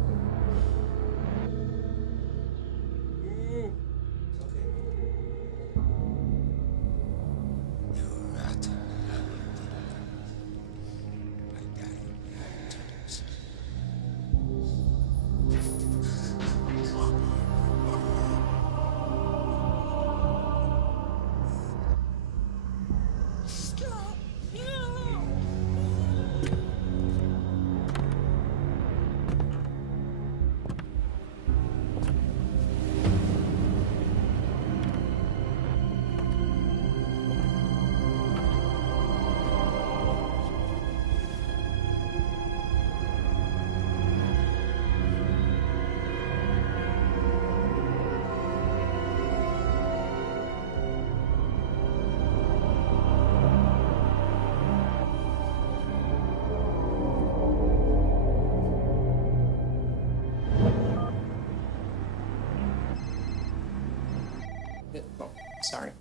Oh, sorry.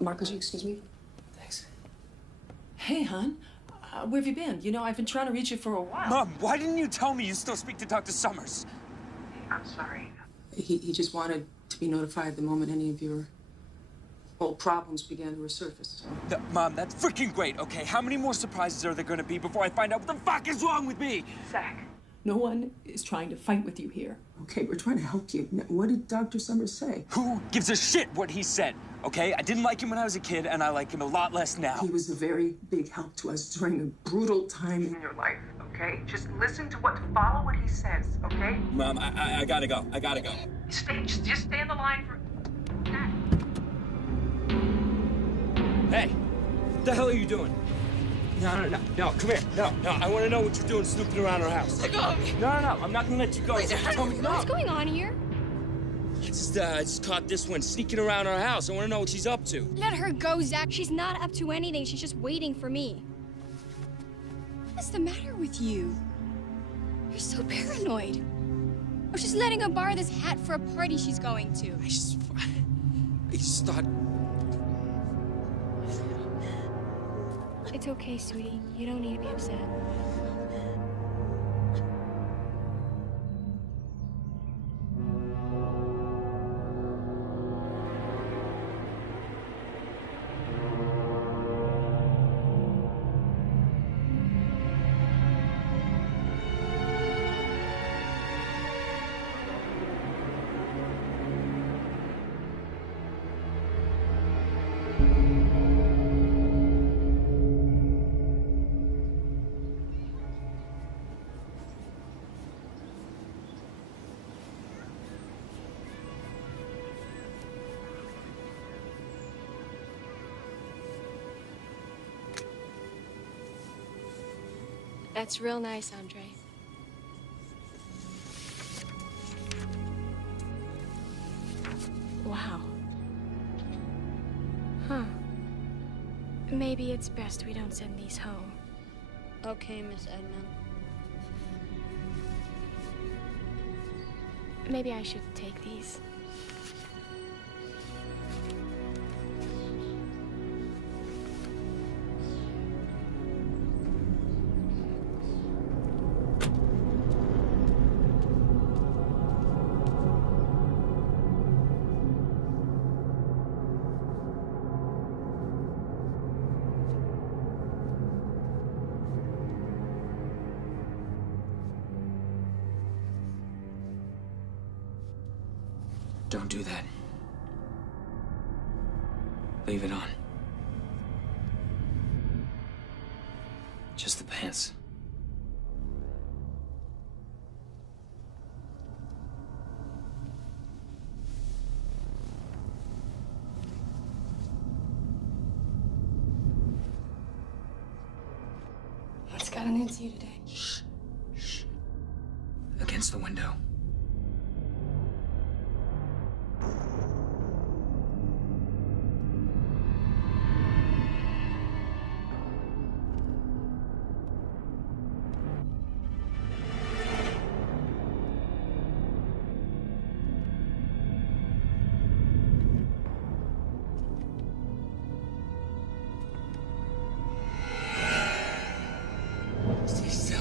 Marcos, you excuse me? Thanks. Hey, hon. Where have you been? You know, I've been trying to reach you for a while. Mom, why didn't you tell me you still speak to Dr. Summers? I'm sorry. He just wanted to be notified the moment any of your old problems began to resurface. Mom, that's freaking great, okay? How many more surprises are there gonna be before I find out what the fuck is wrong with me? Zach, no one is trying to fight with you here. Okay, we're trying to help you. Now, what did Dr. Summers say? Who gives a shit what he said, okay? I didn't like him when I was a kid, and I like him a lot less now. He was a very big help to us during a brutal time in your life, okay? Just listen to follow what he says, okay? Mom, I gotta go. I gotta go. Just stay on the line for... Hey, what the hell are you doing? No, come here. No, I want to know what you're doing snooping around our house. Let go of me. No, I'm not gonna let you go. Wait, Tell me, no. what's going on here? I just caught this one sneaking around our house. I want to know what she's up to. Let her go, Zach. She's not up to anything. She's just waiting for me. What's the matter with you? You're so paranoid. Or she's letting her borrow this hat for a party she's going to. I just thought... It's okay, sweetie. You don't need to be upset. That's real nice, Andre. Wow. Huh. Maybe it's best we don't send these home. Okay, Miss Edna. Maybe I should take these. Don't do that. Leave it on. Just the pants. What's gotten into you today? Shh. Shh. Against the window. Stay still.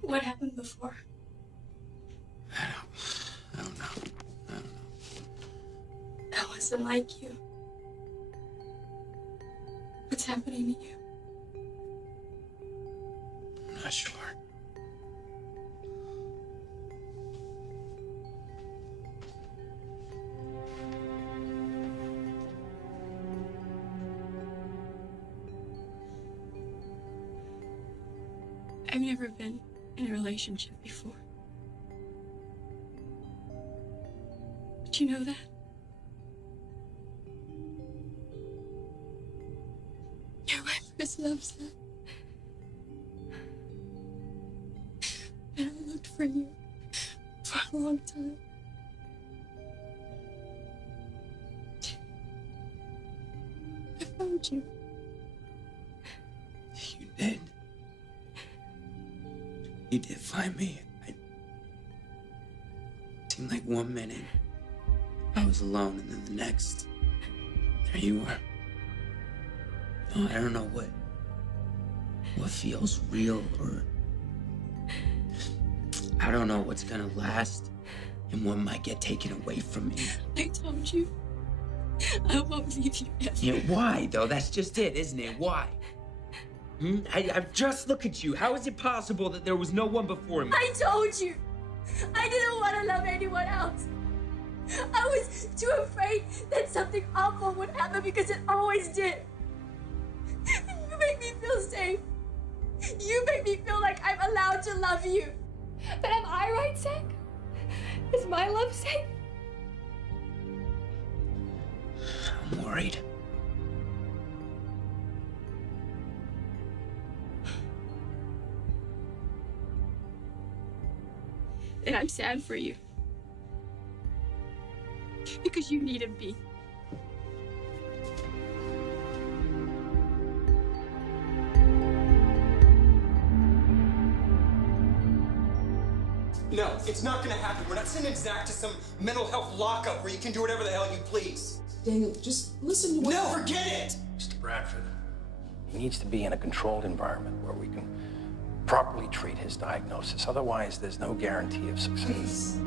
What happened before? I don't know. That wasn't like you. What's happening to you? I'm not sure. I've never been in a relationship before. But you know that? You're my first love, son. And I looked for you for a long time. I found you. You did. You did find me. It seemed like 1 minute I was alone, and then the next, there you were. No, I don't know what feels real, or I don't know what's gonna last and what might get taken away from me. I told you. I won't leave you ever. Yeah, why though? That's just it, isn't it? Why? I just look at you. How is it possible that there was no one before me? I told you. I didn't want to love anyone else. I was too afraid that something awful would happen because it always did. You make me feel safe. You make me feel like I'm allowed to love you. But am I right, Zach? Is my love safe? I'm worried. And I'm sad for you. Because you need him, B. No, it's not gonna happen. We're not sending Zach to some mental health lockup where you can do whatever the hell you please. Daniel, just listen to what... No, forget it! Mr. Bradford, he needs to be in a controlled environment where we can properly treat his diagnosis. Otherwise, there's no guarantee of success.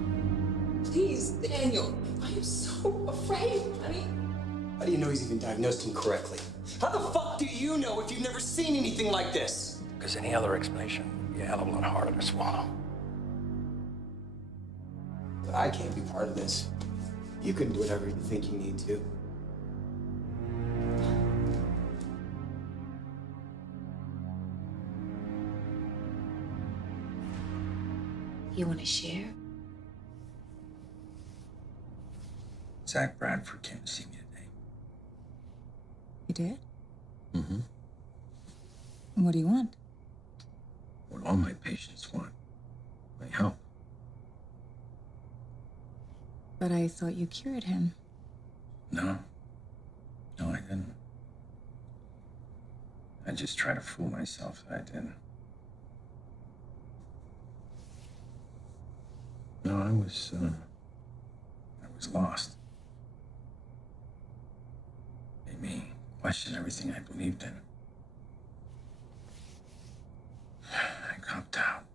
Please, Daniel. I am so afraid, honey. How do you know he's even diagnosed incorrectly? How the fuck do you know if you've never seen anything like this? Because any other explanation would be a hell of a lot harder to swallow. I can't be part of this. You can do whatever you think you need to. You want to share? Zach Bradford came to see me today. You did? Mm-hmm. What do you want? What all my patients want. My help. But I thought you cured him. No. No, I didn't. I just try to fool myself that I didn't. No, I was lost. Made me question everything I believed in. I copped out.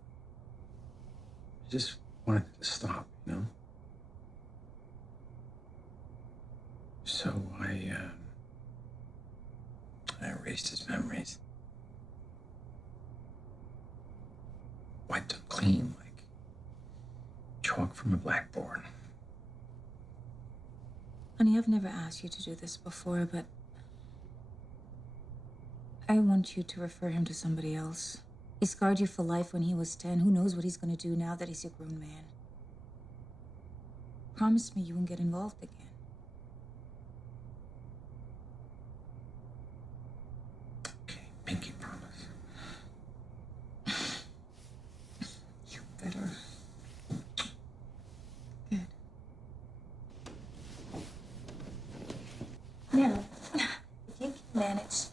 I just wanted it to stop, you know? So I erased his memories. Wiped them clean, like chalk from a blackboard. Honey, I've never asked you to do this before, but I want you to refer him to somebody else. He scarred you for life when he was 10. Who knows what he's gonna do now that he's a grown man? Promise me you won't get involved again. Pinky promise. You better. Good. Now, if you can manage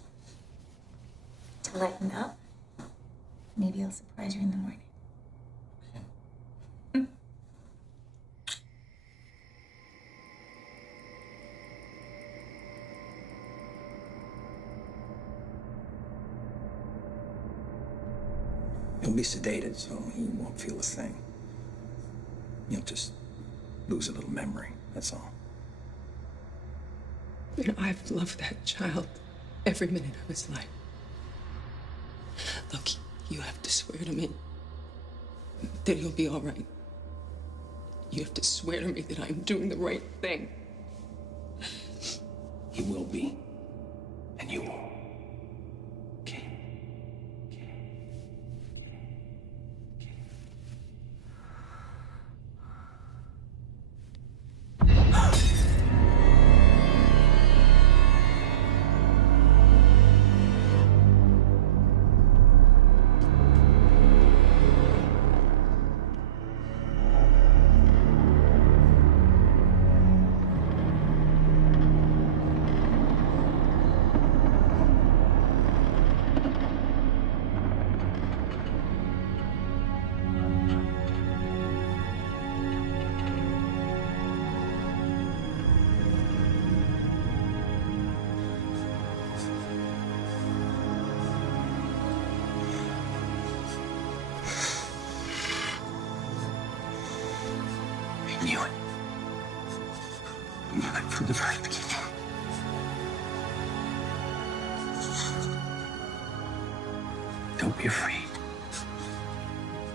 to lighten up, maybe I'll surprise you in the morning. He'll be sedated, so he won't feel a thing. He'll just lose a little memory, that's all. You know, I've loved that child every minute of his life. Look, you have to swear to me that he'll be all right. You have to swear to me that I'm doing the right thing. He will be. And you won't. I knew it. I knew it from the very beginning. Don't be afraid.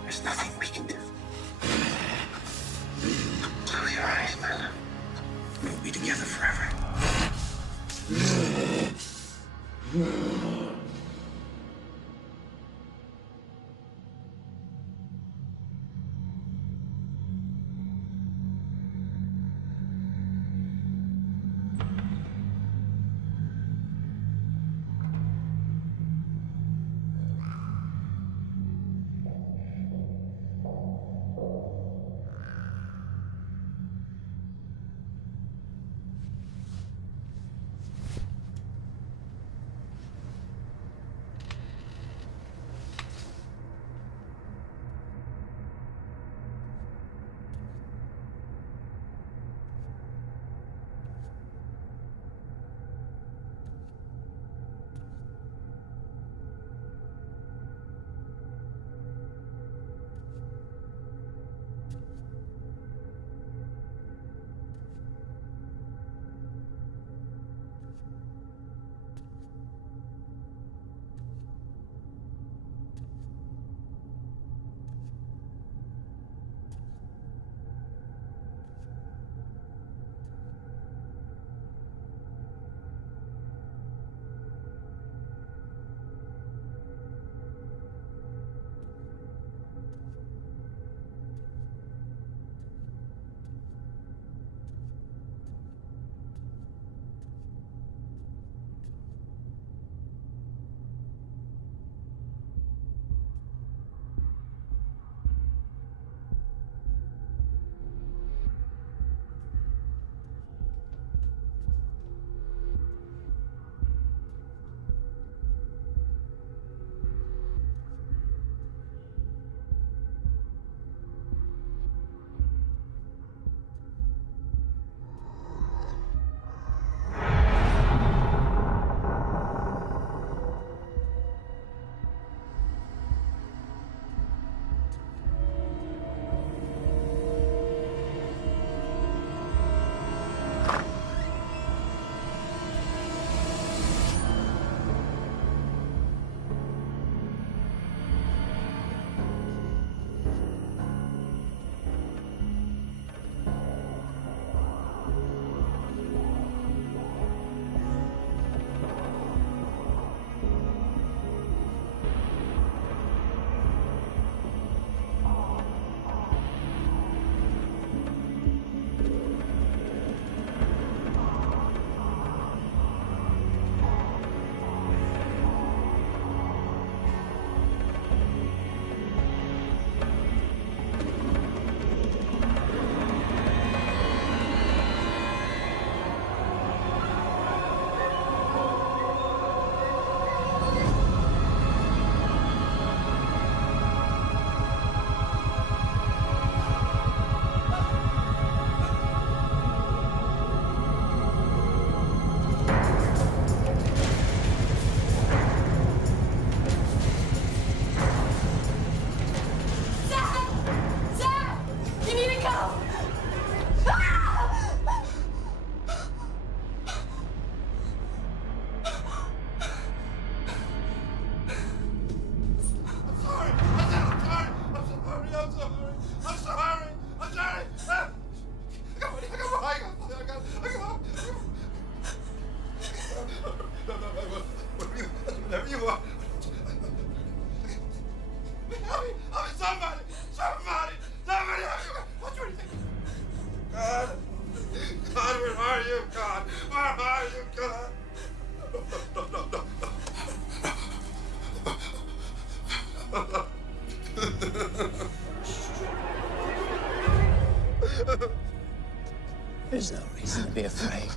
There's nothing we can do. Close your eyes, my love. We'll be together forever. There's no reason to be afraid.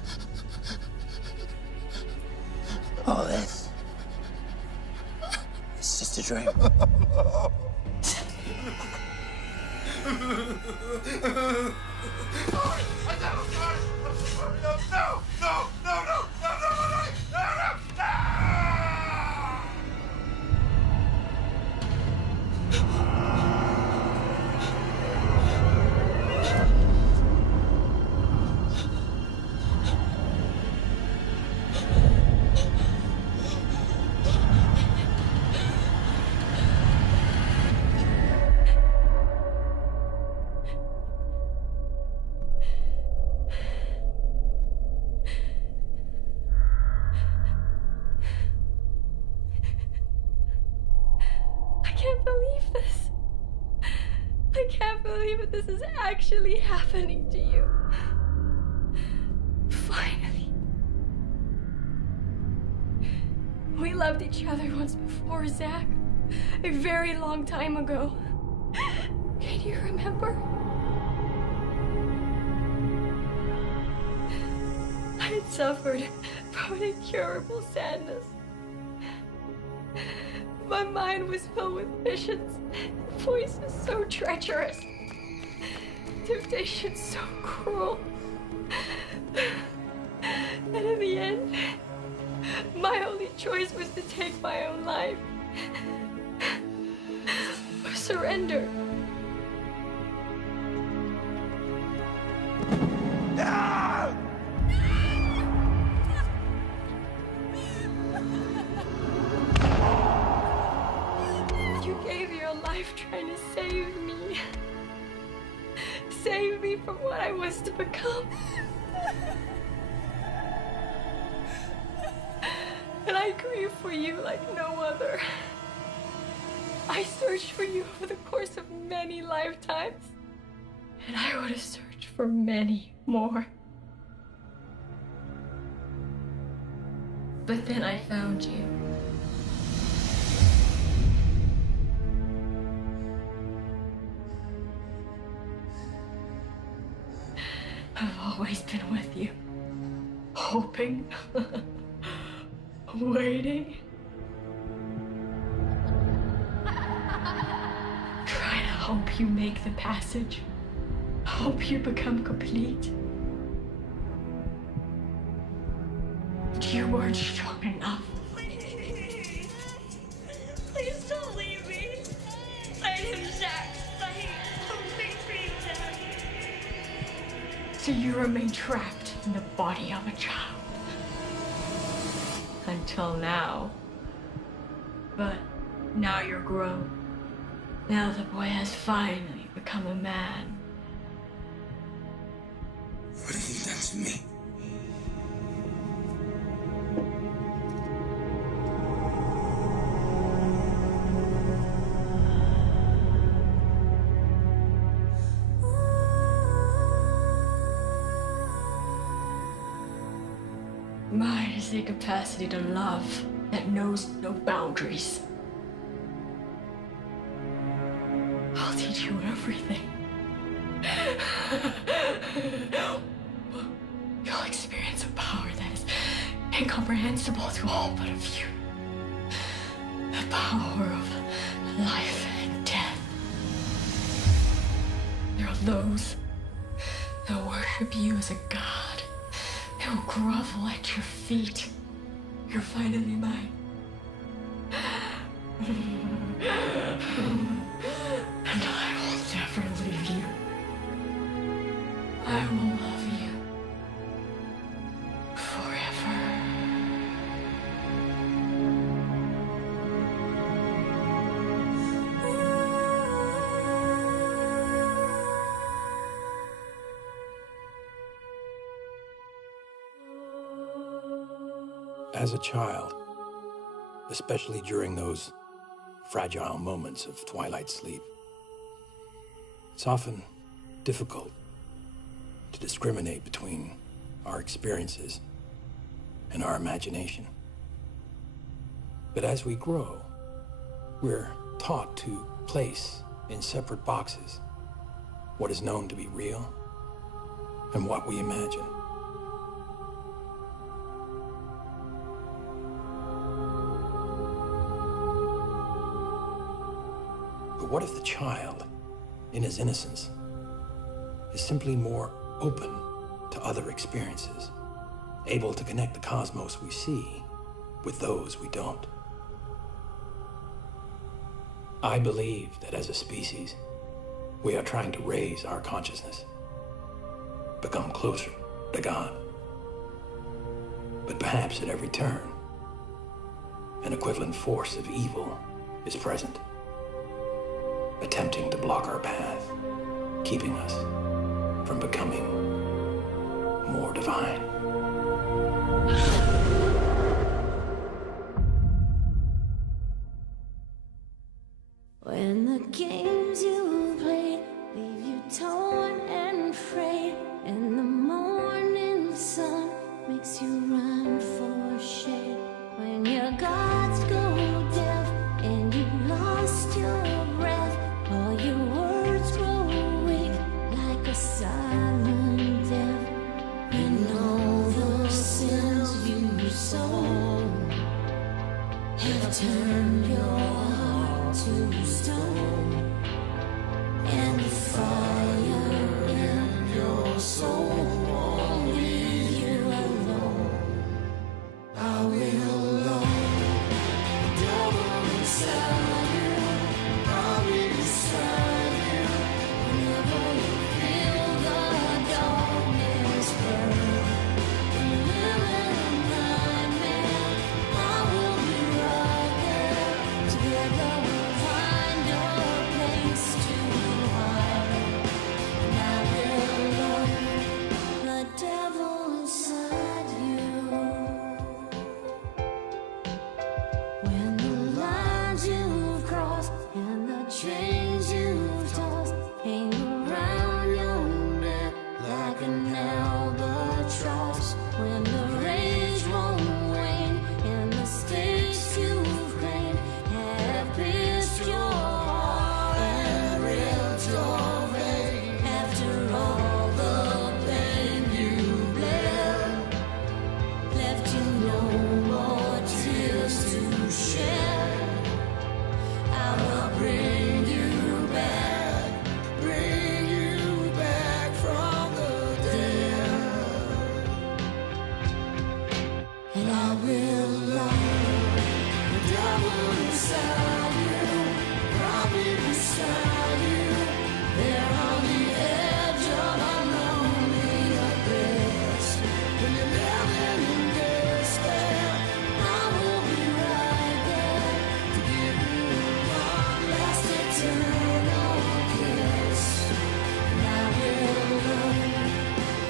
All this, it's just a dream. This is actually happening to you. Finally. We loved each other once before, Zach. A very long time ago. Can you remember? I had suffered from an incurable sadness. My mind was filled with visions, voices so treacherous. Temptation so cruel. And in the end, my only choice was to take my own life. Or surrender. No! You gave your life trying to save me. Save me from what I was to become. And I grieve for you like no other. I searched for you over the course of many lifetimes. And I would have searched for many more. But then I found you. I've always been with you. Hoping. Waiting. Trying to help you make the passage. Help you become complete. But you weren't strong enough. Please don't leave me. Let him, Zach. Please, Zach. So you remain trapped in the body of a child. Until now. But now you're grown. Now the boy has finally become a man. What have you done to me? Mine is the capacity to love that knows no boundaries. I'll teach you everything. You'll experience a power that is incomprehensible to all but a few. The power of life and death. There are those that worship you as a god. They will grovel at your feet. You're finally mine. And I will never leave you. I will love you forever. As a child, especially during those fragile moments of twilight sleep, it's often difficult to discriminate between our experiences and our imagination. But as we grow, we're taught to place in separate boxes what is known to be real and what we imagine. But what if the child, in his innocence, is simply more open to other experiences, able to connect the cosmos we see with those we don't? I believe that as a species, we are trying to raise our consciousness, become closer to God. But perhaps at every turn, an equivalent force of evil is present, attempting to block our path, keeping us from becoming more divine. When the games you played leave you torn and frayed, and the morning sun makes you run for shade, when your gods go deaf and you lost your breath, all your words grow weak like a silent death, and all the sins you sow have turned your heart to stone, and the fire in your soul won't leave you alone. I will love the devil inside you. I'll be beside you whenever you feel the darkness burn. When you live in a nightmare, I will be right there. Together we'll find a place to hide, and I will love the devil inside you. When the lines you've crossed and the chains you've tossed hang around your neck like an albatross, when the rage won't wane and the stakes you've claimed have pierced your heart and ripped your vein, after all the pain you bled, left you no more tears to shed, I will bring you back from the dead, and I will love the devil inside you. I'll be beside you, there on the edge of a lonely abyss. When you're living in despair, I will be right there to give you one last eternal kiss, and I will love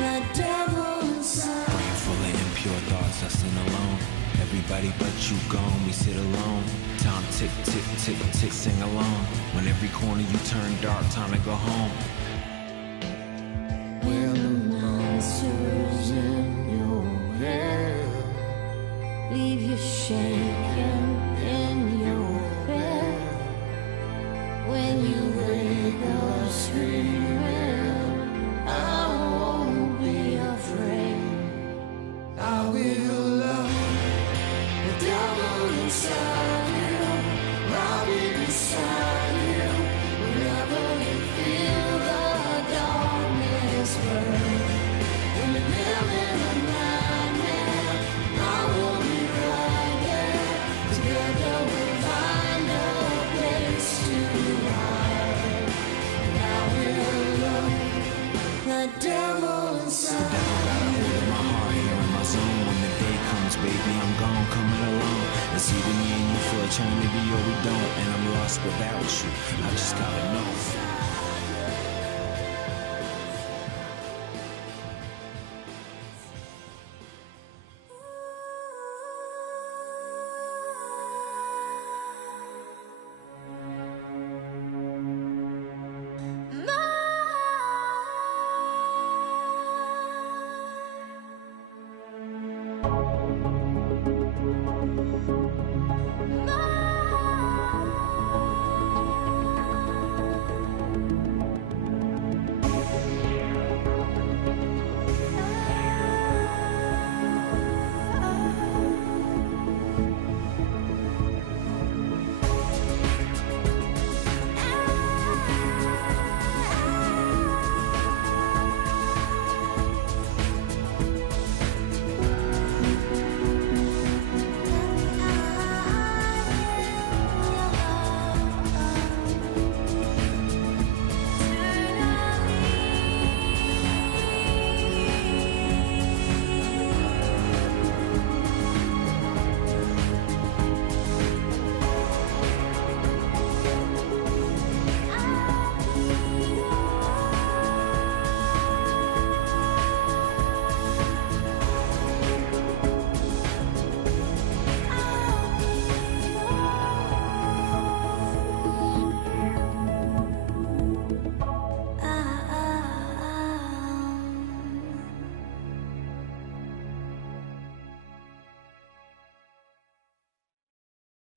the devil inside. Brain full of impure thoughts, dusting alone. Everybody but you gone, we sit alone. Time tick, tick, tick, tick, sing along. When every corner you turn dark, time to go home. When the monsters in your head leave you shaking in your bed, when you wake up screaming, I won't be afraid. I will love the devil inside you. I'll be beside you whenever you feel the darkness burn. When you live in a nightmare, I will be right there. Together we'll find a place to hide, and I will love the devil inside. My heart here in my zone. When the day comes, baby, I'm gone, coming along. It's either me and you for eternity or we don't. And I'm lost without you, I just gotta know.